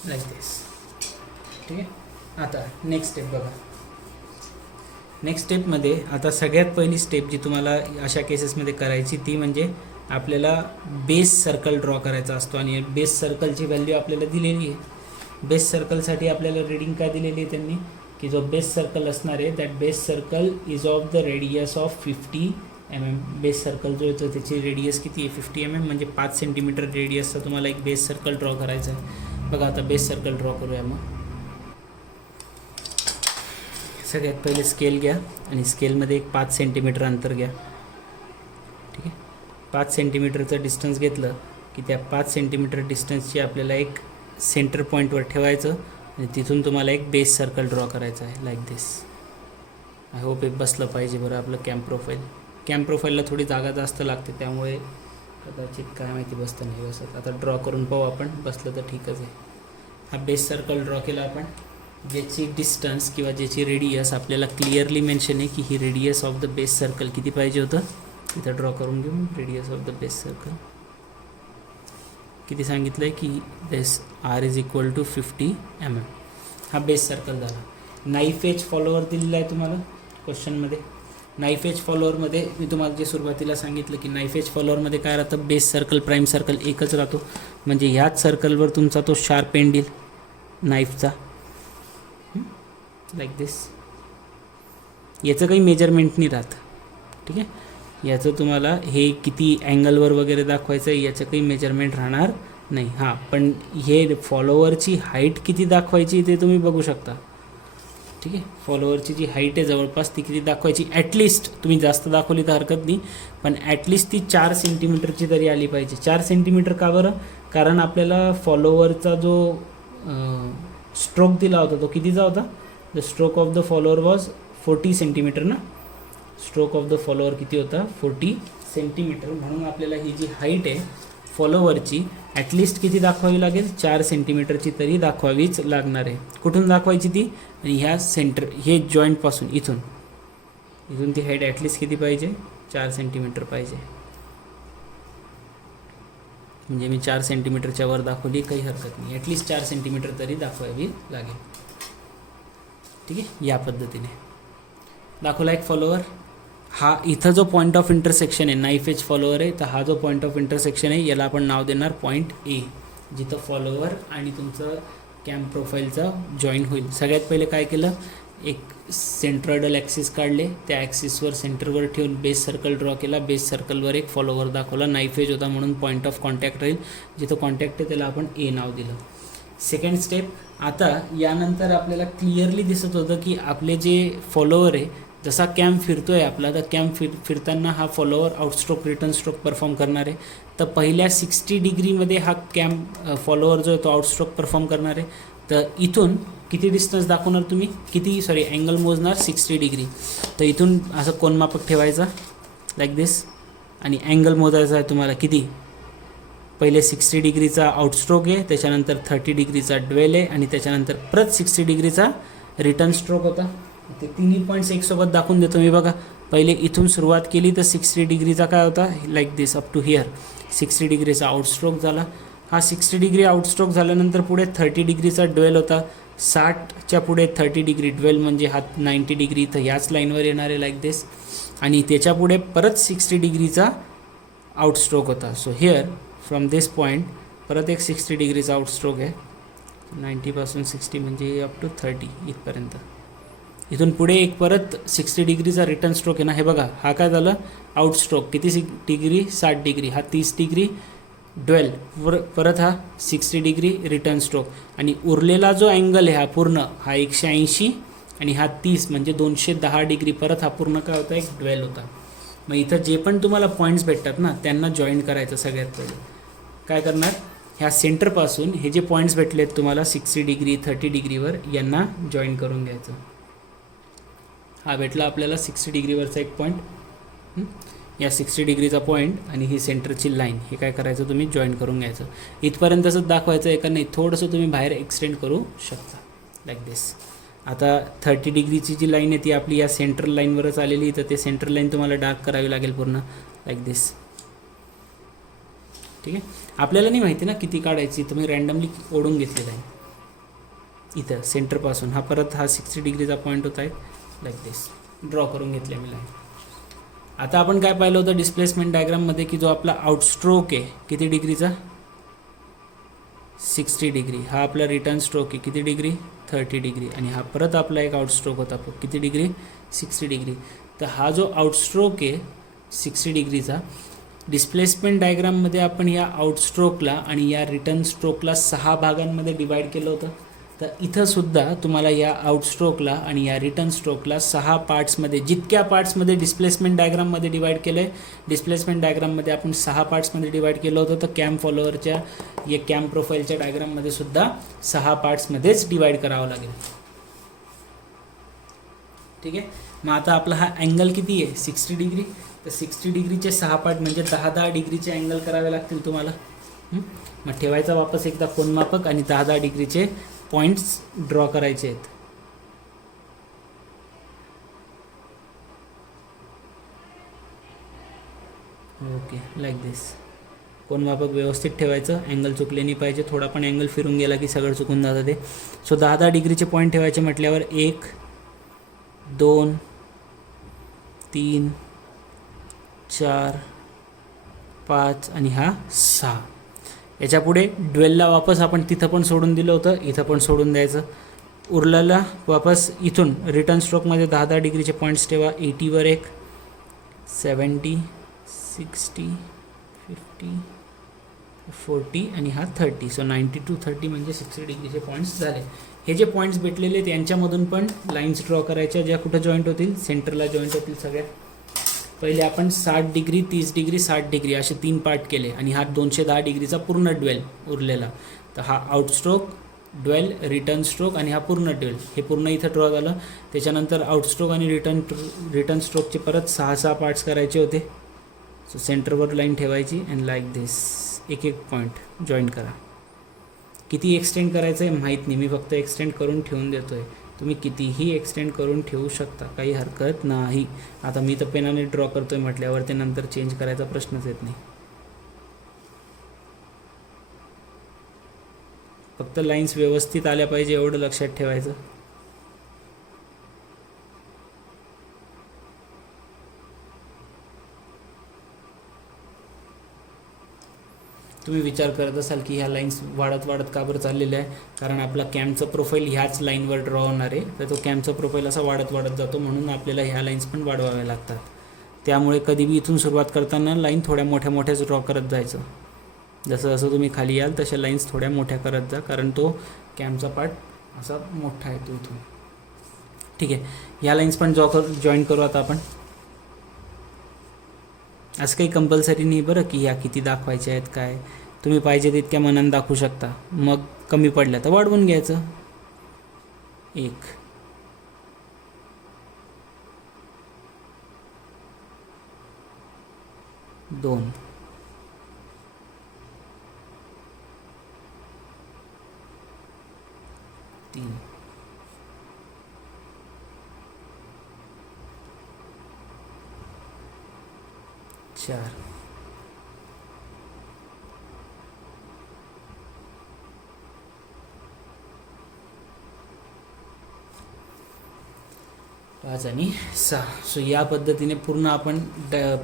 लाईक दिस. ठीक आहे. आता नेक्स्ट स्टेप बघा. नेक्स्ट स्टेपमध्ये आता सगळ्यात पहिली स्टेप जी तुम्हाला अशा केसेसमध्ये करायची ती म्हणजे आपल्याला बेस सर्कल ड्रॉ करायचा असतो. आणि बेस सर्कलची व्हॅल्यू आपल्याला दिलेली आहे. बेस सर्कलसाठी आपल्याला रीडिंग काय दिलेली आहे त्यांनी, की जो बेस सर्कल असणार आहे that base circle is of the radius of 50 mm. Base circle जो येतो त्याची रेडियस किती आहे, 50 mm, म्हणजे 5 सेंटीमीटर रेडियसचा तुम्हाला एक बेस सर्कल ड्रॉ करायचा आहे. बघा आता बेस सर्कल ड्रॉ करूया. मग सगळ्यात पहिले स्केल घ्या आणि स्केलमध्ये एक 5 सेंटीमीटर अंतर घ्या. ठीक आहे. 5 सेंटीमीटरचं डिस्टन्स घेतलं की त्या 5 सेंटीमीटर डिस्टन्सची आपल्याला एक सेंटर पॉईंटवर ठेवायचं आणि तिथून तुम्हाला एक बेस सर्कल ड्रॉ करायचं आहे. Like this. आय होप एक बसलं पाहिजे बरं आपलं कॅम प्रोफाईलला थोडी जागा जास्त लागते, त्यामुळे कदाचित काय माहिती बसतं नाही बसत. आता ड्रॉ करून पाहू आपण, बसलं तर ठीकच आहे. हा बेस सर्कल ड्रॉ केला आपण, ज्याची डिस्टन्स किंवा ज्याची रेडियस आपल्याला क्लिअरली मेन्शन आहे की ही radius of the base circle किती पाहिजे होतं. इथं ड्रॉ करून घेऊ. Radius of the base circle किती सांगितलं आहे की this R is equal to 50 mm. हा बेस सर्कल झाला. नाईफ एज फॉलोअर दिलेला आहे तुम्हाला क्वेश्चनमध्ये. नाईफ एज फॉलोअरमध्ये मी तुम्हाला जे सुरुवातीला सांगितलं की नाईफ एज फॉलोअरमध्ये काय राहतं, बेस सर्कल प्राईम सर्कल एकच राहतो. म्हणजे ह्याच सर्कलवर तुमचा तो शार्प एंड येईल नाईफचा. लाईक दिस. याचं काही मेजरमेंट नाही राहत. ठीक आहे. याचं तुम्हाला हे किती अँगलवर वगैरे दाखवायचं आहे याचं काही मेजरमेंट राहणार नाही. हां, पण हे फॉलोअरची हाईट किती दाखवायची ते तुम्ही बघू शकता. ठीक आहे. फॉलोअरची जी हाईट आहे जवळपास ती किती दाखवायची, ॲटलिस्ट तुम्ही जास्त दाखवली तर हरकत नाही, पण ॲटलिस्ट ती 4 सेंटीमीटरची तरी आली पाहिजे. 4 सेंटीमीटर का बरं, कारण आपल्याला फॉलोअरचा जो स्ट्रोक दिला होता तो कितीचा होता. The stroke of the follower was 40 centimetre ना. स्ट्रोक ऑफ द फॉलोअर किती होता, 40 सेंटीमीटर. म्हणून आपल्याला ही जी हाईट आहे फॉलोअरची ॲटलिस्ट किती दाखवावी लागेल, 4 सेंटीमीटरची तरी दाखवावीच लागणार आहे. कुठून दाखवायची ती, आणि ह्या सेंटर हे जॉईंटपासून इथून ती हाईट ॲटलिस्ट किती पाहिजे, 4 सेंटीमीटर पाहिजे. म्हणजे मी 4 सेंटीमीटरच्या वर दाखवली काही हरकत नाही, ॲटलिस्ट 4 सेंटीमीटर तरी दाखवावी लागेल. ठीक आहे. या पद्धतीने दाखवला एक फॉलोअर. हा इथं जो पॉईंट ऑफ इंटरसेक्शन आहे, नाईफ एज फॉलोअर आहे, तर हा जो पॉईंट ऑफ इंटरसेक्शन आहे याला आपण नाव देणार पॉईंट ए, जिथं फॉलोअर आणि तुमचं कॅम प्रोफाईलचा जॉईन होईल. सगळ्यात पहिले काय केलं, एक सेंट्रॉइडल ॲक्सिस काढले, त्या ॲक्सिसवर सेंटरवर ठेवून बेस सर्कल ड्रॉ केला. बेस सर्कलवर एक फॉलोअर दाखवला. नाईफ एज होता म्हणून पॉईंट ऑफ कॉन्टॅक्ट राहील, जिथं कॉन्टॅक्ट आहे त्याला आपण ए नाव दिलं. Second step. आता यानंतर आपल्याला क्लिअरली दिसत होतं की आपले जे फॉलोअर आहे, जसा कॅम फिरतो आहे आपला, तर कॅम फिरताना हा फॉलोअर आउटस्ट्रोक रिटर्न स्ट्रोक परफॉर्म करणार आहे. तर पहिल्या 60 डिग्रीमध्ये हा कॅम फॉलोअर जो आहे तो आउटस्ट्रोक परफॉर्म करणार आहे. तर इथून किती डिस्टन्स दाखवणार तुम्ही, अँगल मोजणार 60 डिग्री. तर इथून असं कोनमापक ठेवायचा लाईक दिस, आणि अँगल मोजायचा आहे तुम्हाला किती, पहिले 60 डिग्रीचा आउटस्ट्रोक आहे, त्याच्यानंतर 30 डिग्रीचा ड्वेल आहे, आणि त्याच्यानंतर परत 60 डिग्रीचा रिटर्न स्ट्रोक होता. ते तिन्ही पॉईंट्स एकसोबत दाखवून देतो मी. बघा, पहिले इथून सुरुवात केली तर 60 डिग्रीचा काय होता, like this up to here 60 डिग्रीचा आउटस्ट्रोक झाला. हा 60 डिग्री आउटस्ट्रोक झाल्यानंतर पुढे 30 डिग्रीचा ड्वेल होता. 60च्या पुढे 30 डिग्री ड्वेल म्हणजे हा 90 डिग्री तर याच लाईनवर येणार आहे लाईक दिस. आणि त्याच्या पुढे परत 60 डिग्रीचा आउटस्ट्रोक होता. So here from this point परत एक 60 डिग्रीचा आउटस्ट्रोक आहे. 90 पासून 60 म्हणजे अप टू 30 इथपर्यंत. इथून पुढे एक परत 60 डिग्रीचा रिटर्न स्ट्रोक आहे ना, हे बघा हा काय झालं आउट स्ट्रोक, किती डिग्री 60 डिग्री, हा 30 डिग्री ड्वेल, परत हा 60 डिग्री रिटर्न स्ट्रोक, आणि उरलेला जो अँगल आहे हा पूर्ण हा 180 आणि हा 30 म्हणजे 210 डिग्री, परत हा पूर्ण काय होता एक ड्वेल होता. मग इथं जे पण तुम्हाला पॉईंट्स भेटतात ना त्यांना जॉईन करायचं. सगळ्यात पहिले काय करणार, ह्या सेंटरपासून हे जे पॉईंट्स भेटलेत तुम्हाला 60 डिग्री 30 डिग्रीवर यांना जॉईन करून घ्यायचं. हा भेटला आपल्याला 60 डिग्रीवरचा एक पॉईंट, या 60 डिग्रीचा पॉईंट आणि ही सेंटरची लाईन, हे काय करायचं तुम्ही जॉईन करून घ्यायचं. इथपर्यंतच दाखवायचं आहे का नाही, थोडंसं तुम्ही बाहेर एक्सटेंड करू शकता लाईक दिस. आता 30 डिग्रीची जी लाईन आहे ती आपली या सेंटर लाईनवरच आलेली, तर ते सेंटर लाईन तुम्हाला डार्क करावी लागेल पूर्ण लाईक दिस. ठीक आहे, आपल्याला नाही माहिती ना किती काढायची, तुम्ही रँडमली ओढून घेतलेलं आहे इथं सेंटरपासून. हा परत हा 60 डिग्रीचा पॉईंट होता आहे लाईक दिस, ड्रॉ करून घेतले मी लाईन. आता आपण काय पाहिलं होतं डिस्प्लेसमेंट डायग्राममध्ये की जो आपला आउटस्ट्रोक आहे किती डिग्रीचा 60 डिग्री, हा आपला रिटर्न स्ट्रोक आहे किती डिग्री 30 डिग्री, आणि हा परत आपला एक आउटस्ट्रोक होता किती डिग्री 60 डिग्री. तर हा जो आउटस्ट्रोक आहे 60 डिग्रीचा, डिस्प्लेसमेंट डायग्राममध्ये आपण या आउटस्ट्रोकला आणि या रिटर्न स्ट्रोकला 6 भागांमध्ये डिवाईड केलं होतं. तर इथंसुद्धा तुम्हाला या आउटस्ट्रोकला आणि या रिटर्न स्ट्रोकला 6 पार्ट्समध्ये, जितक्या पार्ट्समध्ये डिस्प्लेसमेंट डायग्राममध्ये डिवाईड केलं आहे, डिस्प्लेसमेंट डायग्राममध्ये आपण 6 पार्ट्समध्ये डिवाईड केलं होतं. तर कॅम फॉलोअरच्या या कॅम प्रोफाईलच्या डायग्राममध्ये सुद्धा 6 पार्ट्समध्येच डिवाईड करावं लागेल. ठीक आहे, मग आता आपला हा अँगल किती आहे 60 डिग्री, तर 60 डिग्रीचे 6 पार्ट म्हणजे 10-10 डिग्रीचे अँगल करावे लागतील तुम्हाला. मग ठेवायचा वापस एकदा कोनमापक आणि 10-10 डिग्रीचे पॉईंट्स ड्रॉ करायचे आहेत. ओके लाईक दिस. कोनमापक व्यवस्थित ठेवायचं, अँगल चुकले नाही पाहिजे, थोडा पण अँगल फिरून गेला की सगळं चुकून जातं ते. सो 10-10 डिग्रीचे पॉईंट ठेवायचे म्हटल्यावर 1 2 3 4 5 आणि हा 6. याच्या पुढे ड्वेलला वापस आपण तिथं पण सोडून दिलं होतं, इथं पण सोडून द्यायचं. उरलेला वापस इथून रिटर्न स्ट्रोकमध्ये 10-10 डिग्रीचे पॉईंट्स ठेवा. 80वर एक, 70 60 50 40 आणि हा 30. सो 90 to 30 म्हणजे 60 डिग्रीचे पॉईंट्स झाले. हे जे पॉईंट्स भेटलेले आहेत यांच्यामधून पण लाईन्स ड्रॉ करायच्या ज्या कुठं जॉईंट होतील, सेंटरला जॉईंट होतील सगळ्यात. पहिले आपण 60 डिग्री 30 डिग्री 60 डिग्री असे 3 पार्ट केले आणि हा 210 डिग्रीचा पूर्ण ड्वेल उरलेला. तर हा आउटस्ट्रोक, ड्वेल, रिटर्न स्ट्रोक आणि हा पूर्ण ड्वेल, हे पूर्ण इथं ड्रॉ झालं. त्याच्यानंतर आउटस्ट्रोक आणि रिटर्न स्ट्रोकचे परत 6 पार्ट्स करायचे होते. सो सेंटरवर लाईन ठेवायची अँड लाईक दिस, एक एक पॉईंट जॉईंट करा. किती एक्सटेंड करायचं आहे माहीत नाही, मी फक्त एक्सटेंड करून ठेवून देतो आहे. तुम्ही कितीही एक्सटेंड करून ठेवू शकता, काही हरकत नाही. आता मी तर पेनाने ड्रॉ करतो आहे म्हटल्यावर ते नंतर चेंज करायचा प्रश्नच येत नाही. फक्त लाईन्स व्यवस्थित आल्या पाहिजे एवढं लक्षात ठेवायचं. तुम्ही विचार करत असाल की ह्या लाईन्स वाढत वाढत का बरं चाललेल्या आहे, कारण आपला कॅमचं प्रोफाईल ह्याच लाईनवर ड्रॉ होणार आहे. तर तो कॅमचा प्रोफाईल असा वाढत वाढत जातो, म्हणून आपल्याला ह्या लाईन्स पण वाढवाव्या लागतात. त्यामुळे कधी बी इथून सुरुवात करताना लाईन थोड्या मोठ्या मोठ्याच ड्रॉ करत जायचं. जसं जसं तुम्ही खाली याल तशा लाईन्स थोड्या मोठ्या करत जा, कारण तो कॅमचा पार्ट असा मोठा आहे तो इथून. ठीक आहे, ह्या लाईन्स पण जॉईन करू आता आपण. असं काही कंपल्सरी नाही बरं की ह्या किती दाखवायच्या आहेत काय, तुम्ही पाहिजे तितक्या मनाने दाखवू शकता. मग कमी पडल्या तर वाढवून घ्यायचं. 1 2 3 4 5 आणि 6. सो या पद्धतीने पूर्ण आपण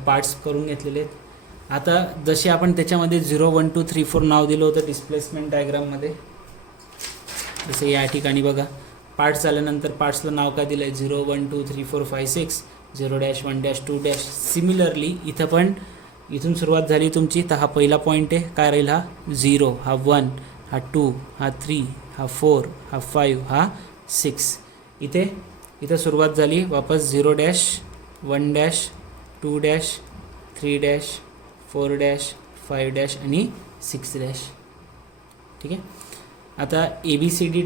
पार्ट्स करून घेतलेले आहेत. आता जसे आपण त्याच्यामध्ये 0 1 2 3 4 नाव दिलं होतं डिस्प्लेसमेंट डायग्राममध्ये, जसं या ठिकाणी बघा पार्ट्स झाल्यानंतर पार्ट्सला नाव काय दिलं आहे 0 1 2 3 4 5 6 0 डॅश 1 डॅश 2 डॅश. सिमिलरली इथं पण इथून सुरुवात झाली तुमची, तर हा पहिला पॉईंट आहे, काय राहील हा 0, हा 1, हा 2, हा 3, हा 4, हा 5, हा 6. इथं सुरुवात झाली वापस 0 dash 1 dash 2 dash 3 dash 4 dash 5 dash आणि 6 डॅश. ठीक आहे. आता ABCD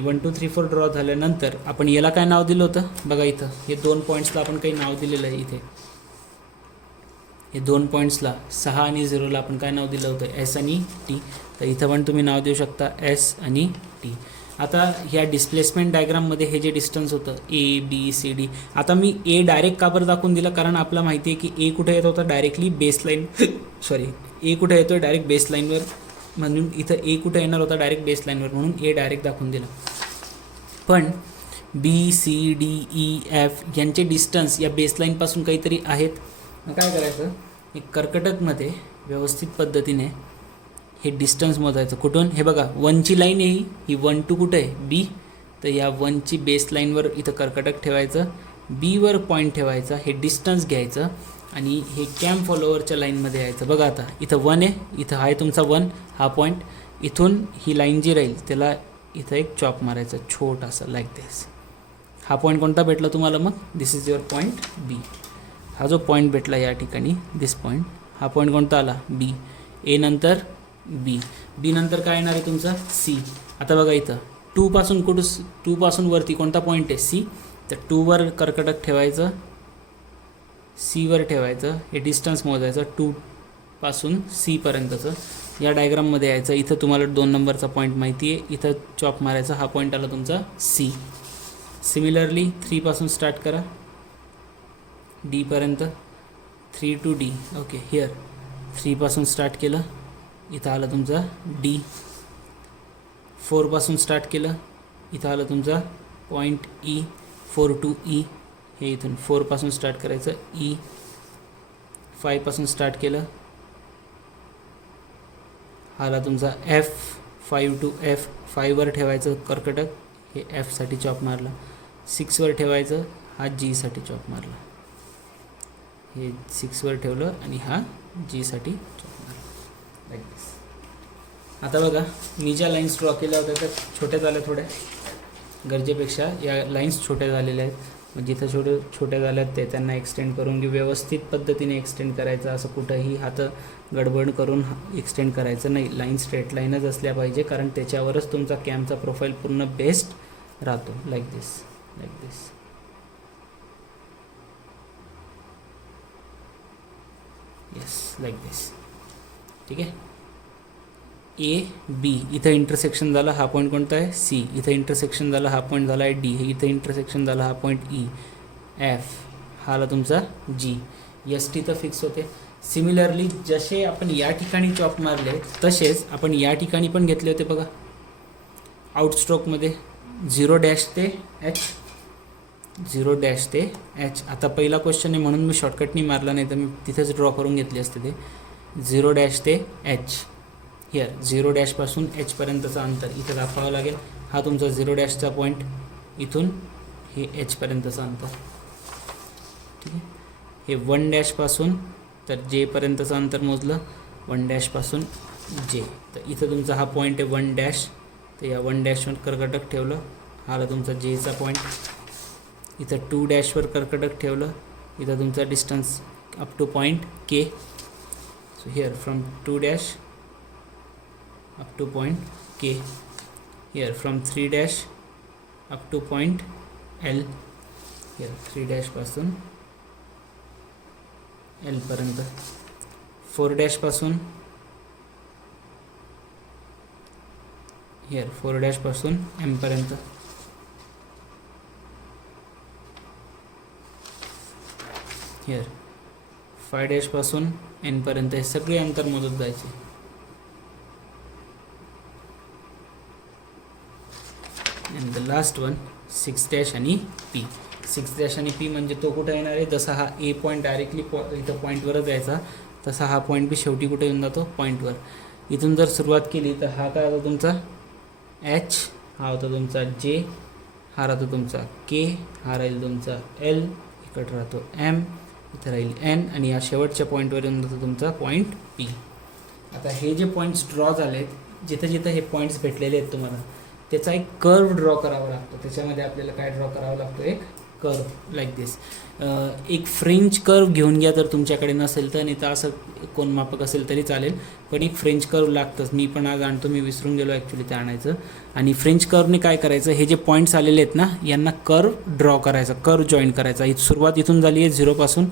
1 2 3 4 ड्रॉ झाल्यानंतर आपण याला काय नाव दिलं होतं बघा. इथं हे 2 पॉईंट्सला आपण काही नाव दिलेलं आहे. इथे हे 2 पॉईंट्सला 6 आणि 0ला आपण काय नाव दिलं होतं S आणि T. तर इथं पण तुम्ही नाव देऊ शकता S आणि T. आता ह्या डिस्प्लेसमेंट डायग्राममध्ये हे जे डिस्टन्स होतं ABCD, आता मी A डायरेक्ट का बरं दाखवून दिलं, कारण आपल्याला माहिती आहे की A कुठे येत होता डायरेक्टली बेसलाईन A कुठे येतो आहे डायरेक्ट बेसलाईनवर, म्हणून इथं A कुठे येणार होता डायरेक्ट बेसलाईनवर, म्हणून A डायरेक्ट दाखवून दिला. पण BCDEF यांचे डिस्टन्स या बेसलाईनपासून काहीतरी आहेत. मग काय करायचं, एक कर्कटकमध्ये व्यवस्थित पद्धतीने हे डिस्टन्स मोजायचं. कुठून, हे बघा 1ची लाईन आहे ही 1 टू कुठं आहे B, तर या 1ची बेसलाईनवर इथं कर्कटक ठेवायचं, Bवर पॉईंट ठेवायचा, हे डिस्टन्स घ्यायचं आणि हे कॅम फॉलोअरच्या लाईनमध्ये यायचं. बघा आता इथं 1 आहे, इथं आहे तुमचा 1 हा पॉईंट. इथून ही लाईन जी राहील त्याला इथं एक चॉप मारायचं छोटासा लाईक दिस. हा पॉईंट कोणता भेटला तुम्हाला, मग दिस इज युअर पॉईंट B. हा जो पॉईंट भेटला या ठिकाणी दिस पॉईंट, हा पॉईंट कोणता आला B. A नंतर B नंतर काय येणार आहे तुमचा C. आता बघा इथं 2 पासून 2 पासून वरती कोणता पॉईंट आहे C, तर 2वर कर्कटक ठेवायचं, Cवर ठेवायचं, हे डिस्टन्स मोजायचं 2 पासून C पर्यंतचं. या डायग्राममध्ये यायचं. इथं तुम्हाला 2 नंबरचा पॉईंट माहिती आहे, इथं चॉप मारायचा, हा पॉईंट आला तुमचा C. सिमिलरली 3 पासून स्टार्ट करा D पर्यंत, 3 टू D. ओके, हिअर 3 पासून स्टार्ट केलं, इथं आलं तुमचा D. 4 पासून स्टार्ट केलं, इथं आलं तुमचा पॉईंट E. 4 टू E, हे इथून 4 पासून स्टार्ट करायचं E. 5 पासून स्टार्ट केलं, आला तुमचा F. 5 टू F, 5वर ठेवायचं कर्कटक, हे F साठी चॉप मारला. 6वर ठेवायचं, हा G साठी चॉप मारला, हे 6वर ठेवलं आणि हा G साठी चॉप मारला लाईक दिस. आता बघा मी ज्या लाईन्स ड्रॉ केल्या होत्या त्या छोट्या झाल्या, थोड्या गरजेपेक्षा या लाईन्स छोट्या झालेल्या आहेत. मग जिथं छोट्या झाल्यात ते त्यांना एक्सटेंड करून घेऊ, व्यवस्थित पद्धतीने एक्सटेंड करायचं, असं कुठंही हात गडबड करून एक्सटेंड करायचं नाही. लाईन स्ट्रेट लाईनच असल्या पाहिजे, कारण त्याच्यावरच तुमचा कॅमचा प्रोफाईल पूर्ण बेस्ट राहतो. लाईक दिस, लाईक दिस. येस, लाईक दिस. ठीक आहे. A B इथं इंटरसेक्शन झालं, हा पॉईंट कोणता आहे C. इथं इंटरसेक्शन झालं, हा पॉईंट झाला आहे D. हे इथं इंटरसेक्शन झालं, हा पॉईंट E. F हा आला तुमचा G. ST तर फिक्स होते. सिमिलरली जसे आपण या ठिकाणी चॉप मारले तसेच आपण या ठिकाणी पण घेतले होते बघा आउटस्ट्रोकमध्ये 0 डॅश ते H, 0 डॅश ते H. आता पहिला क्वेश्चन आहे म्हणून मी शॉर्टकटनी मारला, नाही तर मी तिथेच ड्रॉ करून घेतले असते. ते 0 डॅश ते H. हिअर 0 डॅशपासून H पर्यंतचं अंतर इथं दाखवावं लागेल. हा तुमचा 0 डॅशचा पॉईंट, इथून हे H पर्यंतचं अंतर. ठीक आहे. हे 1 डॅशपासून तर J पर्यंतचं अंतर मोजलं, 1 डॅशपासून J. तर इथं तुमचा हा पॉईंट आहे 1 डॅश, तर या 1 डॅशवर कर्कटक ठेवलं, हा आला तुमचा Jचा पॉईंट. इथं 2 डॅशवर कर्कटक ठेवलं, इथं तुमचा distance up two point K. So here from 2 dash up to point K. Here from 3 dash up to point L. Here 3 dash पासून L पर्यंत. 4 dash पासून here 4 dash पासून M पर्यंत. here 5 dash पासून N पर्यंत. हे सगळे अंतर मोजत जायचे. And the last one 6 dash आणि P. 6 डॅश आणि P म्हणजे तो कुठे येणार आहे, जसा हा A पॉईंट डायरेक्टली इथं पॉईंटवरच यायचा, तसा हा पॉईंट बी शेवटी कुठे येऊन जातो पॉईंटवर. इथून जर सुरुवात केली तर हा काय होता तुमचा H, हा होता तुमचा J, हा राहतो तुमचा के, हा राहील तुमचा एल, इकडे राहतो एम, इथं राहील एन, आणि या शेवटच्या पॉईंटवर येऊन जातो तुमचा पॉईंट पी. आता हे जे पॉईंट्स ड्रॉ झाले आहेत, जिथं जिथं हे पॉईंट्स भेटलेले आहेत तुम्हाला, त्याचा एक कर्व ड्रॉ करावा लागतो. त्याच्यामध्ये आपल्याला काय ड्रॉ करावा लागतो, एक कर्व लाईक दिस. एक फ्रेंच कर्व घेऊन घ्या जर तुमच्याकडे नसेल तर, नाही तर असं कोण मापक असेल तरी चालेल, पण एक फ्रेंच कर्व लागतंच. मी पण आज आणतो, मी विसरून गेलो ॲक्च्युली ते आणायचं. आणि फ्रेंच कर्वने काय करायचं, हे जे पॉईंट्स आलेले आहेत ना, यांना कर्व ड्रॉ करायचा, कर्व जॉईन करायचा. ही सुरुवात इथून झाली आहे 0पासून,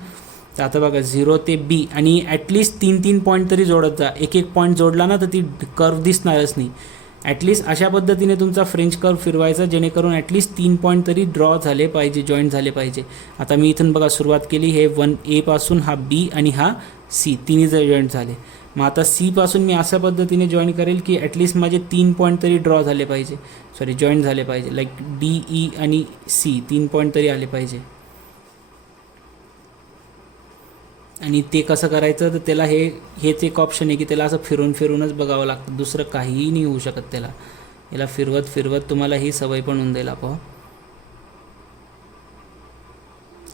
तर आता बघा 0 ते बी, आणि ॲटलिस्ट 3-3 पॉईंट तरी जोडत जा. एक एक पॉईंट जोडला ना तर ती कर्व दिसणारच नाही. ॲटलिस्ट अशा पद्धतीने तुमचा फ्रेंच कर्व फिरवायचा, जेणेकरून ॲटलिस्ट 3 पॉईंट तरी ड्रॉ झाले पाहिजे, जॉईंट झाले पाहिजे. आता मी इथून बघा सुरुवात केली, हे 1A पासून हा बी आणि हा सी, तिन्ही जर जॉईंट झाले. मग आता सी पासून मी अशा पद्धतीने जॉईन करेल की ॲटलिस्ट माझे 3 पॉईंट तरी ड्रॉ झाले पाहिजे, सॉरी जॉईंट झाले पाहिजे. लाईक डी, ई आणि सी 3 पॉईंट तरी आले पाहिजे. आणि ते कसं करायचं, तर त्याला हेच एक ऑप्शन आहे की त्याला असं फिरून फिरूनच बघावं लागतं, दुसरं काहीही नाही होऊ शकत त्याला. याला फिरवत फिरवत तुम्हाला ही सवय पण होऊन जाईल आपोआप,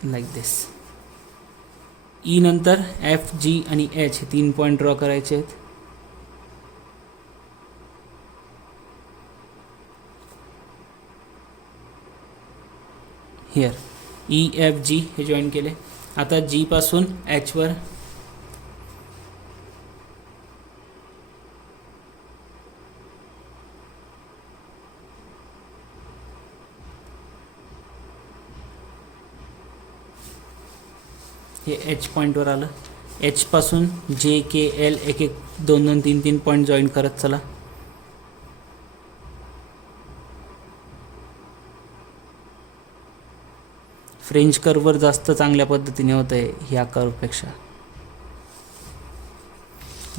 लाईक दिस. ई नंतर एफ, जी आणि एच हे 3 पॉईंट ड्रॉ करायचे आहेत. हिअर ई, एफ, जी हे जॉईन केले. आता जी पासून एचवर हे एच पॉईंटवर आलं. एच पासून जे, के, एल एक एक 2-2, 3-3 पॉईंट जॉईन करत चला. फ्रेंच कर्ववर जास्त चांगल्या पद्धतीने होतं आहे ह्या कर्वपेक्षा.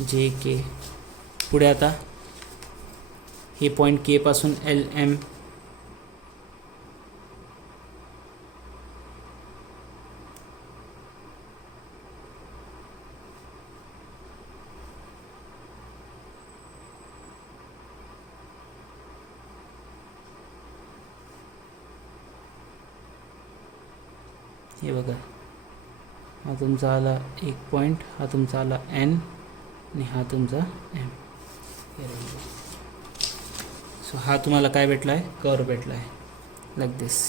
जे, के, पुढे आता हे पॉईंट के पासून एल, एम, हे बघा हा तुमचा आला एक पॉईंट, हा तुमचा आला एन, आणि हा तुमचा एम. सो हा तुम्हाला काय भेटला आहे, कर्व भेटला आहे लाईक दिस.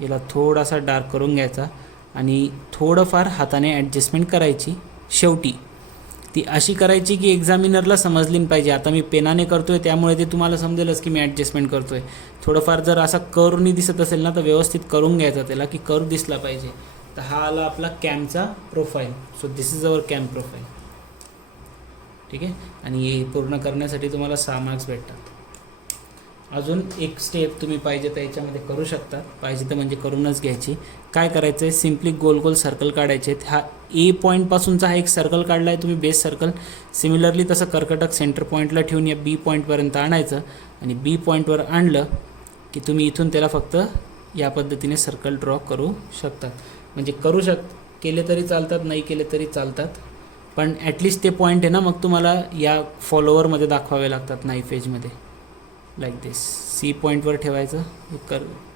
याला थोडासा डार्क करून घ्यायचा आणि थोडंफार हाताने ॲडजस्टमेंट करायची. शेवटी ती अशी करायची की एक्झामिनरला समजली पाहिजे. आता मी पेनाने करतो आहे त्यामुळे ते तुम्हाला समजेलच की मी ॲडजस्टमेंट करतो आहे. थोडंफार जर असा कर्व नाही दिसत असेल ना तर व्यवस्थित करून घ्यायचा त्याला, की कर्व दिसला पाहिजे. तर हा आला आपला कॅमचा profile. So this is our cam profile. ठीक आहे, आणि हे पूर्ण करण्यासाठी तुम्हाला 6 मार्क्स भेटतात. अजून एक स्टेप तुम्ही पाहिजे तर याच्यामध्ये करू शकता, पाहिजे तर म्हणजे करूनच घ्यायची. काय करायचं आहे, सिम्पली गोल गोल सर्कल काढायचे आहेत. हा ए पॉईंटपासूनचा हा एक सर्कल काढला आहे तुम्ही, बेस सर्कल. सिमिलरली तसं कर्कटक सेंटर पॉईंटला ठेवून या बी पॉईंटपर्यंत आणायचं, आणि बी पॉईंटवर आणलं की तुम्ही इथून त्याला फक्त या पद्धतीने सर्कल ड्रॉ करू शकतात. म्हणजे केले तरी चालतात, नाही केले तरी चालतात, पण ॲटलिस्ट ते पॉईंट आहे ना मग तुम्हाला या फॉलोवरमध्ये दाखवावे लागतात, नाईफ एजमध्ये लाईक दिस. सी पॉईंटवर ठेवायचं, एक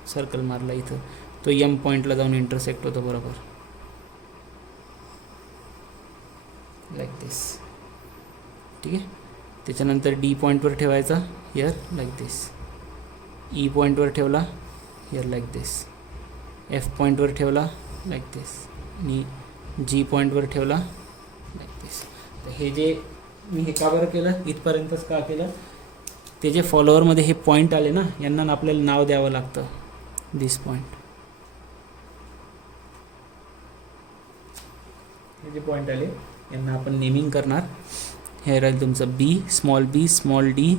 सर्कल मारला इथं, तो एम पॉईंटला जाऊन इंटरसेक्ट होतो बरोबर लाईक दिस. ठीक आहे, त्याच्यानंतर डी पॉईंटवर ठेवायचा हिअर लाईक दिस. ई पॉईंटवर ठेवला हिअर लाईक दिस. एफ पॉईंटवर ठेवला लाईक दिस, आणि जी पॉईंटवर ठेवला लाईक दिस. तर हे जे मी हे का बरं केलं, इथपर्यंतच का केलं, ते जे फॉलोअरमध्ये हे पॉईंट आले ना यांना आपल्याला नाव द्यावं लागतं. दिस पॉईंट, हे जे पॉईंट आले यांना आपण नेमिंग करणार. हे राहील तुमचं बी, स्मॉल डी.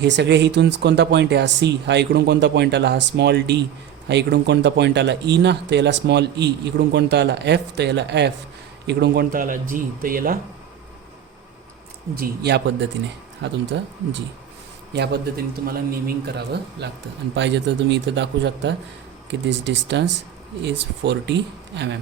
हे सगळे इथून कोणता पॉईंट आहे, हा सी. हा इकडून कोणता पॉईंट आला, हा स्मॉल डी. हा इकडून कोणता पॉईंट आला, ई ना, तर याला स्मॉल ई. इकडून कोणता आला, एफ, तर याला एफ. इकडून कोणता आला, जी, तर याला जी. या पद्धतीने हा तुमचा जी. या पद्धतीने तुम्हाला नेमिंग करावं लागतं. आणि पाहिजे तर तुम्ही इथं दाखवू शकता की दिस डिस्टन्स इज 40 mm.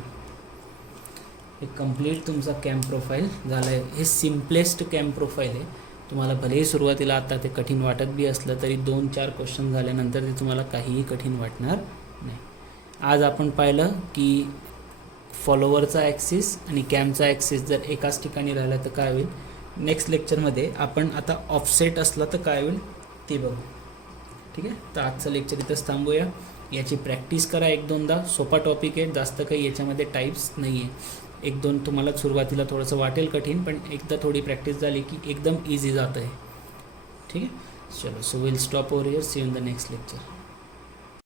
हे कम्प्लीट तुमचा कॅम्प प्रोफाईल झालं आहे. हे सिम्पलेस्ट कॅम्प प्रोफाईल आहे. तुम्हाला भलेही सुरुवातीला आता ते कठीण वाटत बी असलं तरी 2-4 क्वेश्चन झाल्यानंतर ते तुम्हाला काहीही कठीण वाटणार नाही. आज आपण पाहिलं की फॉलोवरचा ॲक्सिस आणि कॅमचा ॲक्सिस जर एकाच ठिकाणी राहिला तर काय होईल. नेक्स्ट लेक्चरमध्ये आपण आता ऑफसेट असला तर काय होईल ते बघू. ठीक आहे, तर आजचं लेक्चर इथंच थांबूया. याची प्रॅक्टिस करा 1-2दा. सोपा टॉपिक आहे, जास्त काही याच्यामध्ये टाईप्स नाही आहे. 1-2 तुम्हाला सुरुवातीला थोडंसं वाटेल कठीण, पण एकदा थोडी प्रॅक्टिस झाली की एकदम इझी जातं आहे. ठीक आहे, चलो, so will stop over here. See you in the next lecture.